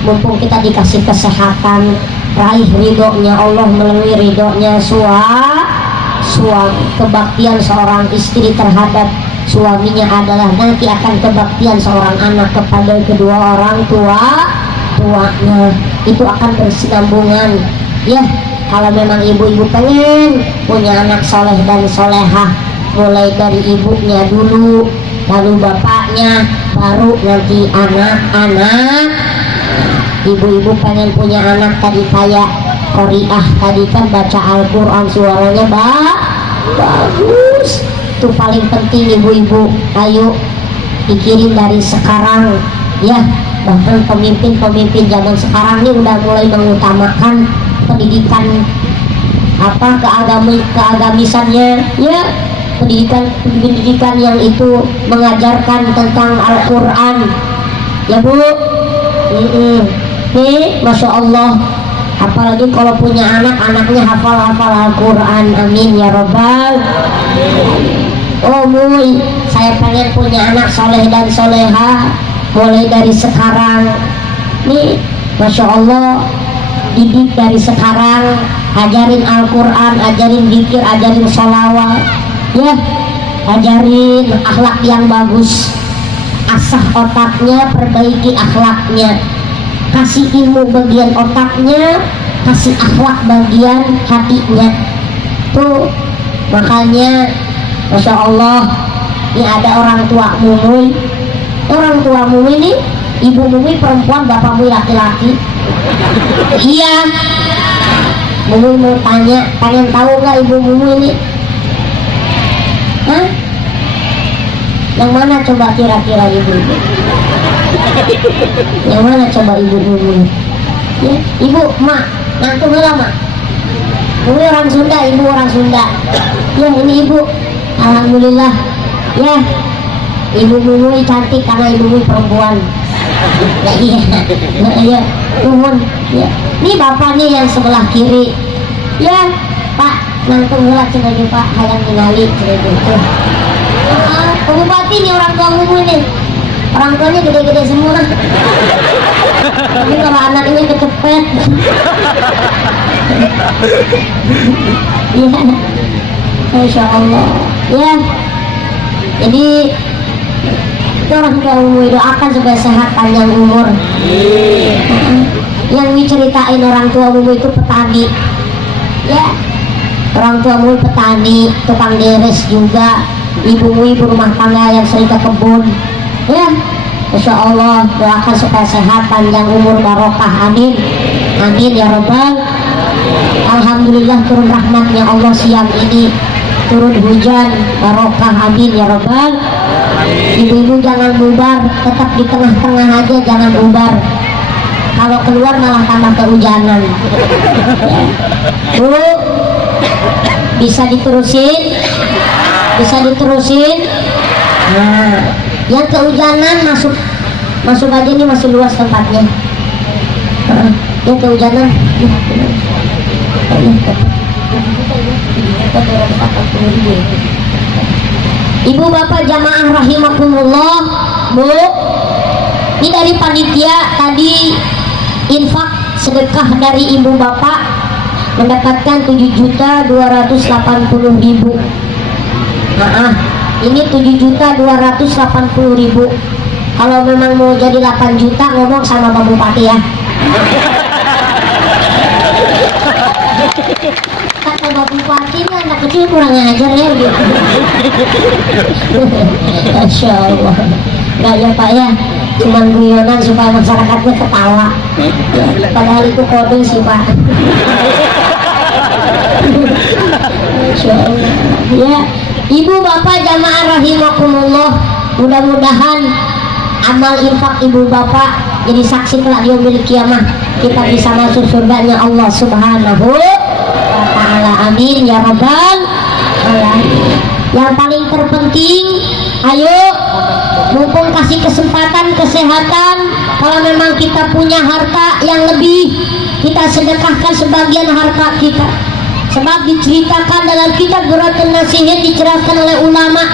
mumpung kita dikasih kesehatan, raih ridhonya Allah melalui ridhonya suami. Kebaktian seorang istri terhadap suaminya adalah nanti akan kebaktian seorang anak kepada kedua orang tuanya, itu akan bersinambungan. Ya, kalau memang ibu-ibu pengen punya anak soleh dan solehah, mulai dari ibunya dulu, lalu bapaknya, baru nanti anak-anak. Ibu-ibu pengen punya anak tadi kayak Qoriah tadi kan, baca Al-Quran suaranya bagus, itu paling penting. Ibu-ibu ayo pikirin dari sekarang ya. Bahkan pemimpin-pemimpin zaman sekarang ini udah mulai mengutamakan pendidikan keagamisannya ya, pendidikan yang itu mengajarkan tentang Al-Quran ya Bu. Nih Masya Allah, apalagi kalau punya anaknya hafal Al-Quran, amin ya Rabbal. Oh Muy, saya pengen punya anak soleh dan soleha mulai dari sekarang nih. Masya Allah, didik dari sekarang, ajarin Al-Quran, ajarin zikir, ajarin sholawat ya, ajarin akhlak yang bagus, asah otaknya, perbaiki akhlaknya, kasih ilmu bagian otaknya, kasih akhlak bagian hatinya tuh. Makanya Masya Allah, ini ada orang tua Mumuy, ini ibu Mumuy perempuan, bapak Mumuy laki-laki. Iya, Mumuy mau tanya, pengen tahu nggak ibu Mumuy ini? Hah? Yang mana coba kira-kira ibu-ibu? Yang mana coba ibu Mumuy? Ya, ibu, mak, nanti lah mak. Mumuy orang Sunda, ibu orang Sunda. Ya, ini ibu. Alhamdulillah. Ya, ibu Mumuy cantik karena ibu Mumuy perempuan. Ya iya, ya, umum. Ya, ini bapaknya yang sebelah kiri. Ya, Pak, nanti ngelak lagi Pak, hayang ningali gitu. Pak Bupati ini orang tua Mumuy nih. Orang tuanya gede-gede semua. Tapi kalau anaknya kecepet. Ya, Masya Allah. Ya, jadi itu orang tua Mumuy, doakan supaya sehat panjang umur. Yang diceritain orang tua Mumuy itu petani. Ya, orang tua Mumuy petani, tukang deres juga. Ibu Mumuy ibu rumah tangga yang sering ke kebun. Ya, Masya Allah, doakan supaya sehat panjang umur barokah, amin amin ya Rabbal. Alhamdulillah turun rahmatnya Allah siang ini, turun hujan barokah, amin ya Rabbal. Ibu-ibu jangan bubar, tetap di tengah-tengah aja, jangan bubar. Kalau keluar malah tambah kehujanan. Bu, bisa diterusin? Nah, yang kehujanan masuk aja nih, masih luas tempatnya. Yang kehujanan Ibu bapak jamaah rahimakumullah. Bu, ini dari panitia tadi infak sedekah dari ibu bapak mendapatkan 7.280.000. Ini 7.280.000. Kalau memang mau jadi 8 juta ngomong sama Pak Bupati ya. Kata Pak Bupati ini anak kecil kurang ajar ya gitu. Masya Allah. Nggak ya Pak ya, cuman guyonan supaya masyarakatnya ketawa. Padahal itu kode sih Pak. Masya Allah. Ya, ibu bapak jamaah rahimakumullah, mudah-mudahan amal infak ibu bapak jadi saksi kelak yaumil kiamah, kita bisa masuk surganya Allah Subhanahu wa ta'ala, amin ya Rabbal alamin. Yang paling terpenting, ayo mumpung kasih kesempatan kesehatan, kalau memang kita punya harta yang lebih, kita sedekahkan sebagian harta kita. Sebab diceritakan dalam kitab Duratun Nasihin, diceritakan oleh ulama,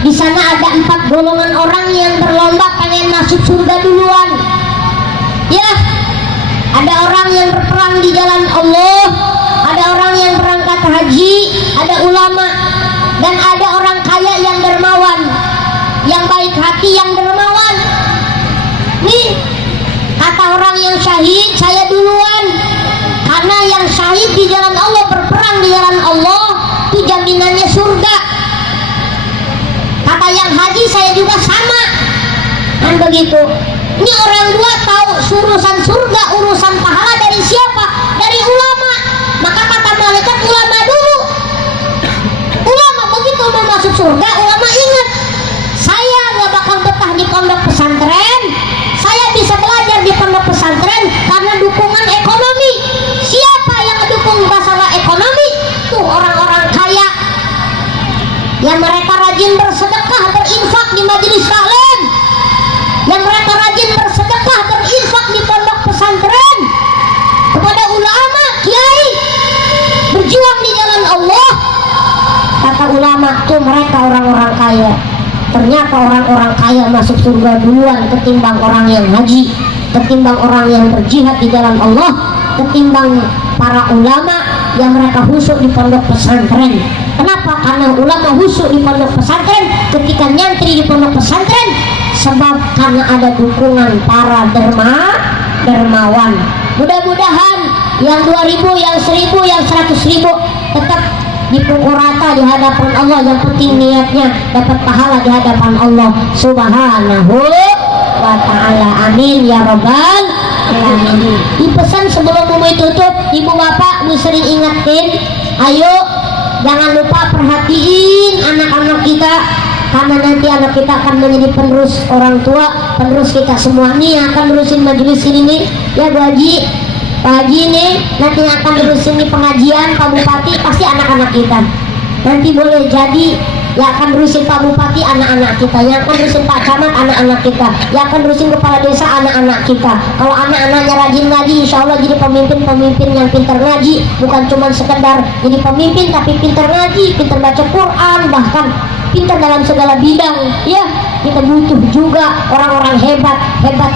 di sana ada 4 golongan orang yang berlomba pengen masuk surga duluan. Ya, ada orang yang berperang di jalan Allah, ada orang yang berangkat haji, ada ulama, dan ada orang kaya yang dermawan. hati yang dermawan. Nih kata orang yang syahid, saya duluan, karena yang syahid di jalan Allah, berperang di jalan Allah, itu jaminannya surga. Kata yang haji, saya juga sama. Dan begitu. Ini orang dua tahu urusan surga, urusan pahala dari siapa? Dari ulama. Maka kata malaikat, ulama dulu. Ulama begitu mau masuk surga, ulama ingat, saya gak bakal betah di pondok pesantren. Saya bisa belajar di pondok pesantren karena dukungan ekonomi. Siapa yang mendukung masalah ekonomi? Tuh orang-orang kaya yang mereka rajin bersedekah, berinfak di majelis taklim, yang mereka rajin bersedekah, berinfak di pondok pesantren, kepada ulama, kiai, berjuang di jalan Allah. Kata ulama tuh mereka orang-orang kaya. Ternyata orang-orang kaya masuk surga duluan ketimbang orang yang haji, ketimbang orang yang berjihad di jalan Allah, ketimbang para ulama yang mereka husuk di pondok pesantren. Kenapa? Karena ulama husuk di pondok pesantren, ketika nyantri di pondok pesantren, sebab karena ada dukungan para dermawan. Mudah-mudahan yang 2.000, yang 1.000, yang 100.000 tetap dipukul rata di hadapan Allah. Yang penting niatnya dapat pahala di hadapan Allah Subhanahu wa ta'ala. Amin ya rabbal alamin. Dipesan sebelum mau tutup, ibu bapak sering ingetin, ayo jangan lupa perhatiin anak-anak kita, karena nanti anak kita akan menjadi penerus orang tua, penerus kita semua. Nih akan terusin majelis ini nih ya Bu Haji, Pak Haji nih nanti akan terusin nih pengajian Pak Bupati, pasti anak-anak kita. Nanti boleh jadi yang akan terusin Pak Bupati anak-anak kita, yang akan terusin Pak Camat anak-anak kita, yang akan terusin Kepala Desa anak-anak kita. Kalau anak-anaknya rajin ngaji, insya Allah jadi pemimpin-pemimpin yang pintar ngaji, bukan cuma sekedar jadi pemimpin tapi pintar ngaji, pintar baca Quran, bahkan pintar dalam segala bidang. Ya, kita butuh juga orang-orang hebat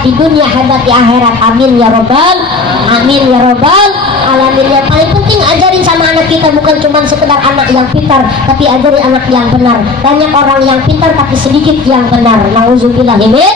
di dunia, hebat di akhirat. Amin ya robbal, amin ya robbal alamin. Yang paling penting ajarin sama anak kita, bukan cuma sekedar anak yang pintar, tapi ajarin anak yang benar. Banyak orang yang pintar tapi sedikit yang benar. Nauzubillahimin.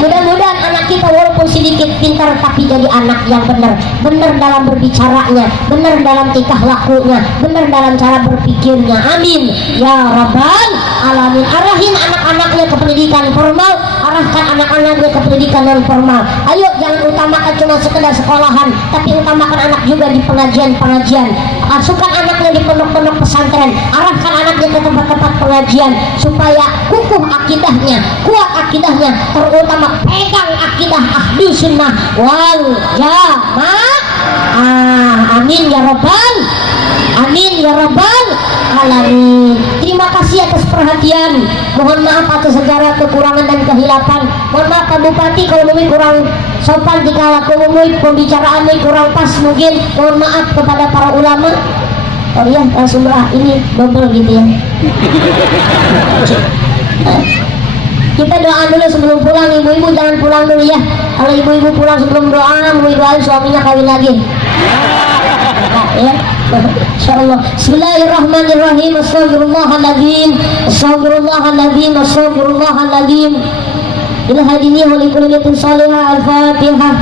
Mudah-mudahan anak kita walaupun sedikit pintar tapi jadi anak yang benar, benar dalam berbicaranya, benar dalam tingkah lakunya, benar dalam cara berpikirnya. Amin ya rabbal alamin. Arahin anak-anaknya ke pendidikan formal, arahkan anak-anaknya ke pendidikan non formal. Ayo jangan utamakan cuma sekedar sekolahan, tapi utamakan anak juga di pengajian-pengajian. Masukkan anaknya di pondok-pondok pesantren, arahkan anaknya ke tempat-tempat pengajian supaya kukuh akidahnya, kuat akidahnya, terutama pegang akidah ahli sunnah wal jamaah. Amin ya rabbal, amin ya rabbal alamin. Terima kasih atas perhatian. Mohon maaf atas segala kekurangan dan kehilapan. Mohon maaf Pak Bupati kalau mungkin kurang sopan, jika aku mungkin pembicaraan kurang pas mungkin. Mohon maaf kepada para ulama. Oh iya, langsung ini double gitu ya. Kita doa dulu sebelum pulang. Ibu-ibu jangan pulang dulu ya. Kalau ibu-ibu pulang sebelum doa, mau doain suaminya kawin lagi. Ya, insyaallah. Bismillahirrahmanirrahim. Astagfirullahaladzim, astagfirullahaladzim, astagfirullahaladzim. Ila hadini wa likulliyatin salihah. Al-Fatihah.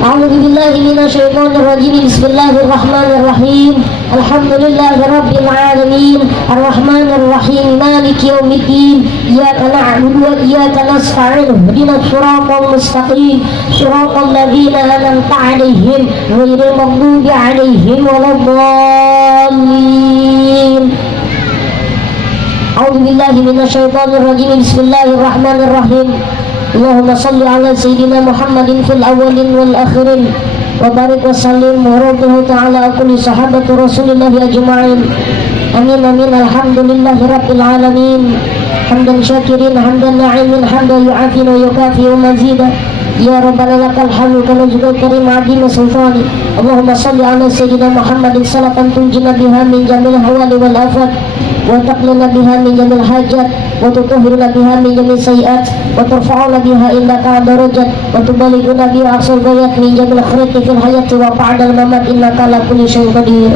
A'udzu billahi minasyaitonir rajim. Bismillahirrahmanirrahim. Alhamdulillahi rabbil alamin. Arrahmanir rahim. Maliki yaumiddin. Iyyaka na'budu wa iyyaka nasta'in. Ihdinas siratal mustaqim. Siratal ladzina an'amta 'alaihim ghairil maghdubi 'alaihim waladdallin. A'udzu billahi minasyaitonir rajim. Bismillahirrahmanirrahim. Allahumma salli ala sayyidina Muhammadin fil awwalin wal akhirin wa barik wa sallim wa radhihi ta'ala kulli sahabati Rasulillah ajma'in. Amin amin. Alhamdulillahi rabbil alamin. Hamdan syakirin, hamdan na'imin, hamdan yu'afin wa yukafi wa mazida. Ya Rabbana lakal hamdu kama judul karim adima sultani. Allahumma salli ala sayyidina Muhammadin salatan tunjina biha min jamil hawali wal afat wa taqlina biha min jamil hajat وتطهرنا بها من جميع السيئات وترفعنا بها إنك درجات وتبلغنا بها أقصى الغايات من جميع الخيرات في الحياة وبعد الممات إنك على كل شيء قدير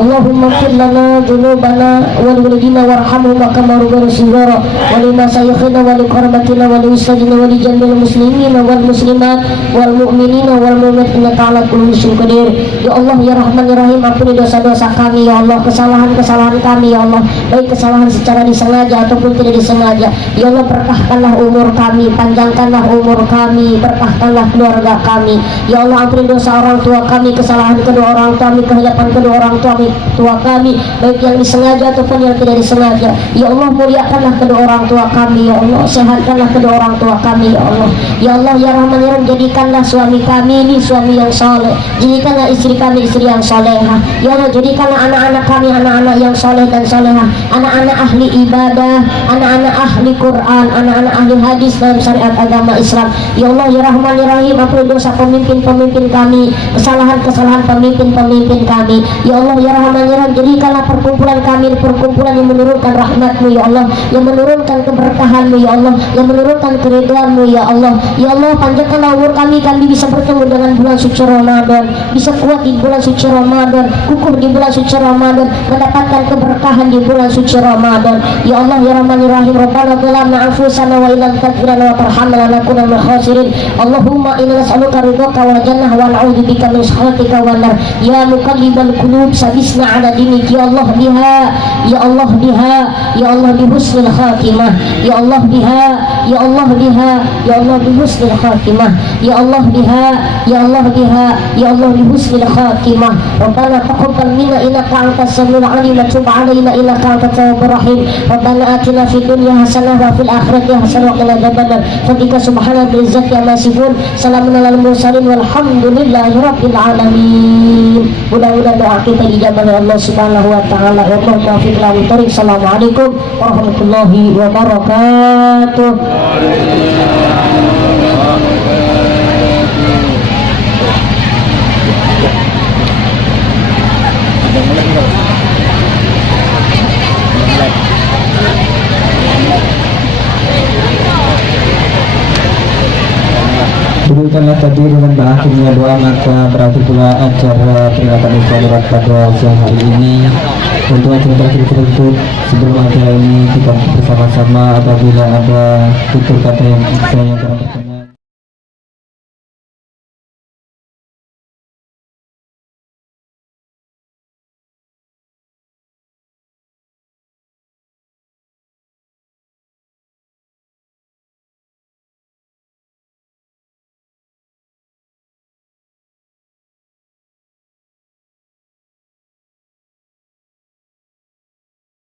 اللهم اغفر لنا ذنوبنا ولوالدينا وارحمهما كما ربنا صغارا ولمشايخنا ولقرابتنا ولأستاذنا ولجميع المسلمين والمسلمات والمؤمنين والمؤminat إنك على كل شيء قدير. Ya Allah ya Rahman ya Rahim, ampuni dosa-dosa kami ya Allah, kesalahan-kesalahan kami ya Allah, baik kesalahan secara disengaja ataupun tidak disengaja. Ya Allah, berkahkanlah umur kami, panjangkanlah umur kami, berkahkanlah keluarga kami. Ya Allah, ampuni dosa orang tua kami, kesalahan kedua orang tua kami, kehilapan kedua orang tua kami, baik yang disengaja ataupun yang tidak disengaja. Ya Allah, muliakanlah kedua orang tua kami ya Allah, sehatkanlah kedua orang tua kami ya Allah. Ya Allah ya Rahman ya Rahim, jadikanlah suami kami ini suami yang soleh, jadikanlah istri kami istri yang solehah. Ya Allah, jadikanlah anak-anak kami anak-anak yang soleh dan solehah, anak-anak ahli ibadah, anak-anak ahli Quran, anak-anak ahli hadis dalam syariat agama Islam. Ya Allah ya Rahman ya Rahim, ampuni dosa pemimpin-pemimpin kami, kesalahan-kesalahan pemimpin-pemimpin kami. Ya Allah ya Rahman ya Rahim, jadikanlah perkumpulan kami perkumpulan yang menurunkan rahmat-Mu ya Allah, yang menurunkan keberkahan-Mu ya Allah, yang menurunkan keridhaan-Mu ya Allah. Ya Allah, panjangkanlah umur kami bisa bertemu dengan bulan suci Ramadan, bisa kuat di bulan suci Ramadan, kukuh di bulan suci Ramadan, mendapatkan keberkahan di bulan suci Ramadan. Ya Allah ya Rahman ya Rahim, Rabbana zalamna anfusana wa illam taghfir lana wa tarhamna lanakunanna minal khasirin. Allahumma inna nas'aluka ridhaka wal jannah wa na'udzubika min sakhatika wan nar. Ya muqallibal qulub sabisna ala dinik. Ya Allah biha, ya Allah biha, ya Allah bi husnil khatimah. Ya Allah biha, ya Allah biha, ya Allah bi husnil khatimah. Ya Allah biha, ya Allah biha, ya Allah bi husnil khatimah. Rabbana taqabbal minna innaka antas samiul alim wa tub alaina innaka antat tawwabur rahim. Rabbana atina fid dunya hasanah wa fil akhirati hasanah wa qina adzabannar. Fadika subhana bil izzati amma yasifun. Salamun alal mursalin walhamdulillahi rabbil alamin. Mudah-mudahan doa kita dijabah oleh Allah Subhanahu wa taala. Wallahu taufiq wal hidayah. Assalamualaikum warahmatullahi wabarakatuh. Demikianlah tadi dengan berakhirnya doa, maka berakhir pula acara peringatan Islam pada siang hari ini. Untuk acara terakhir tersebut, sebelum acara ini kita bersama-sama apabila ada tutur kata yang saya yang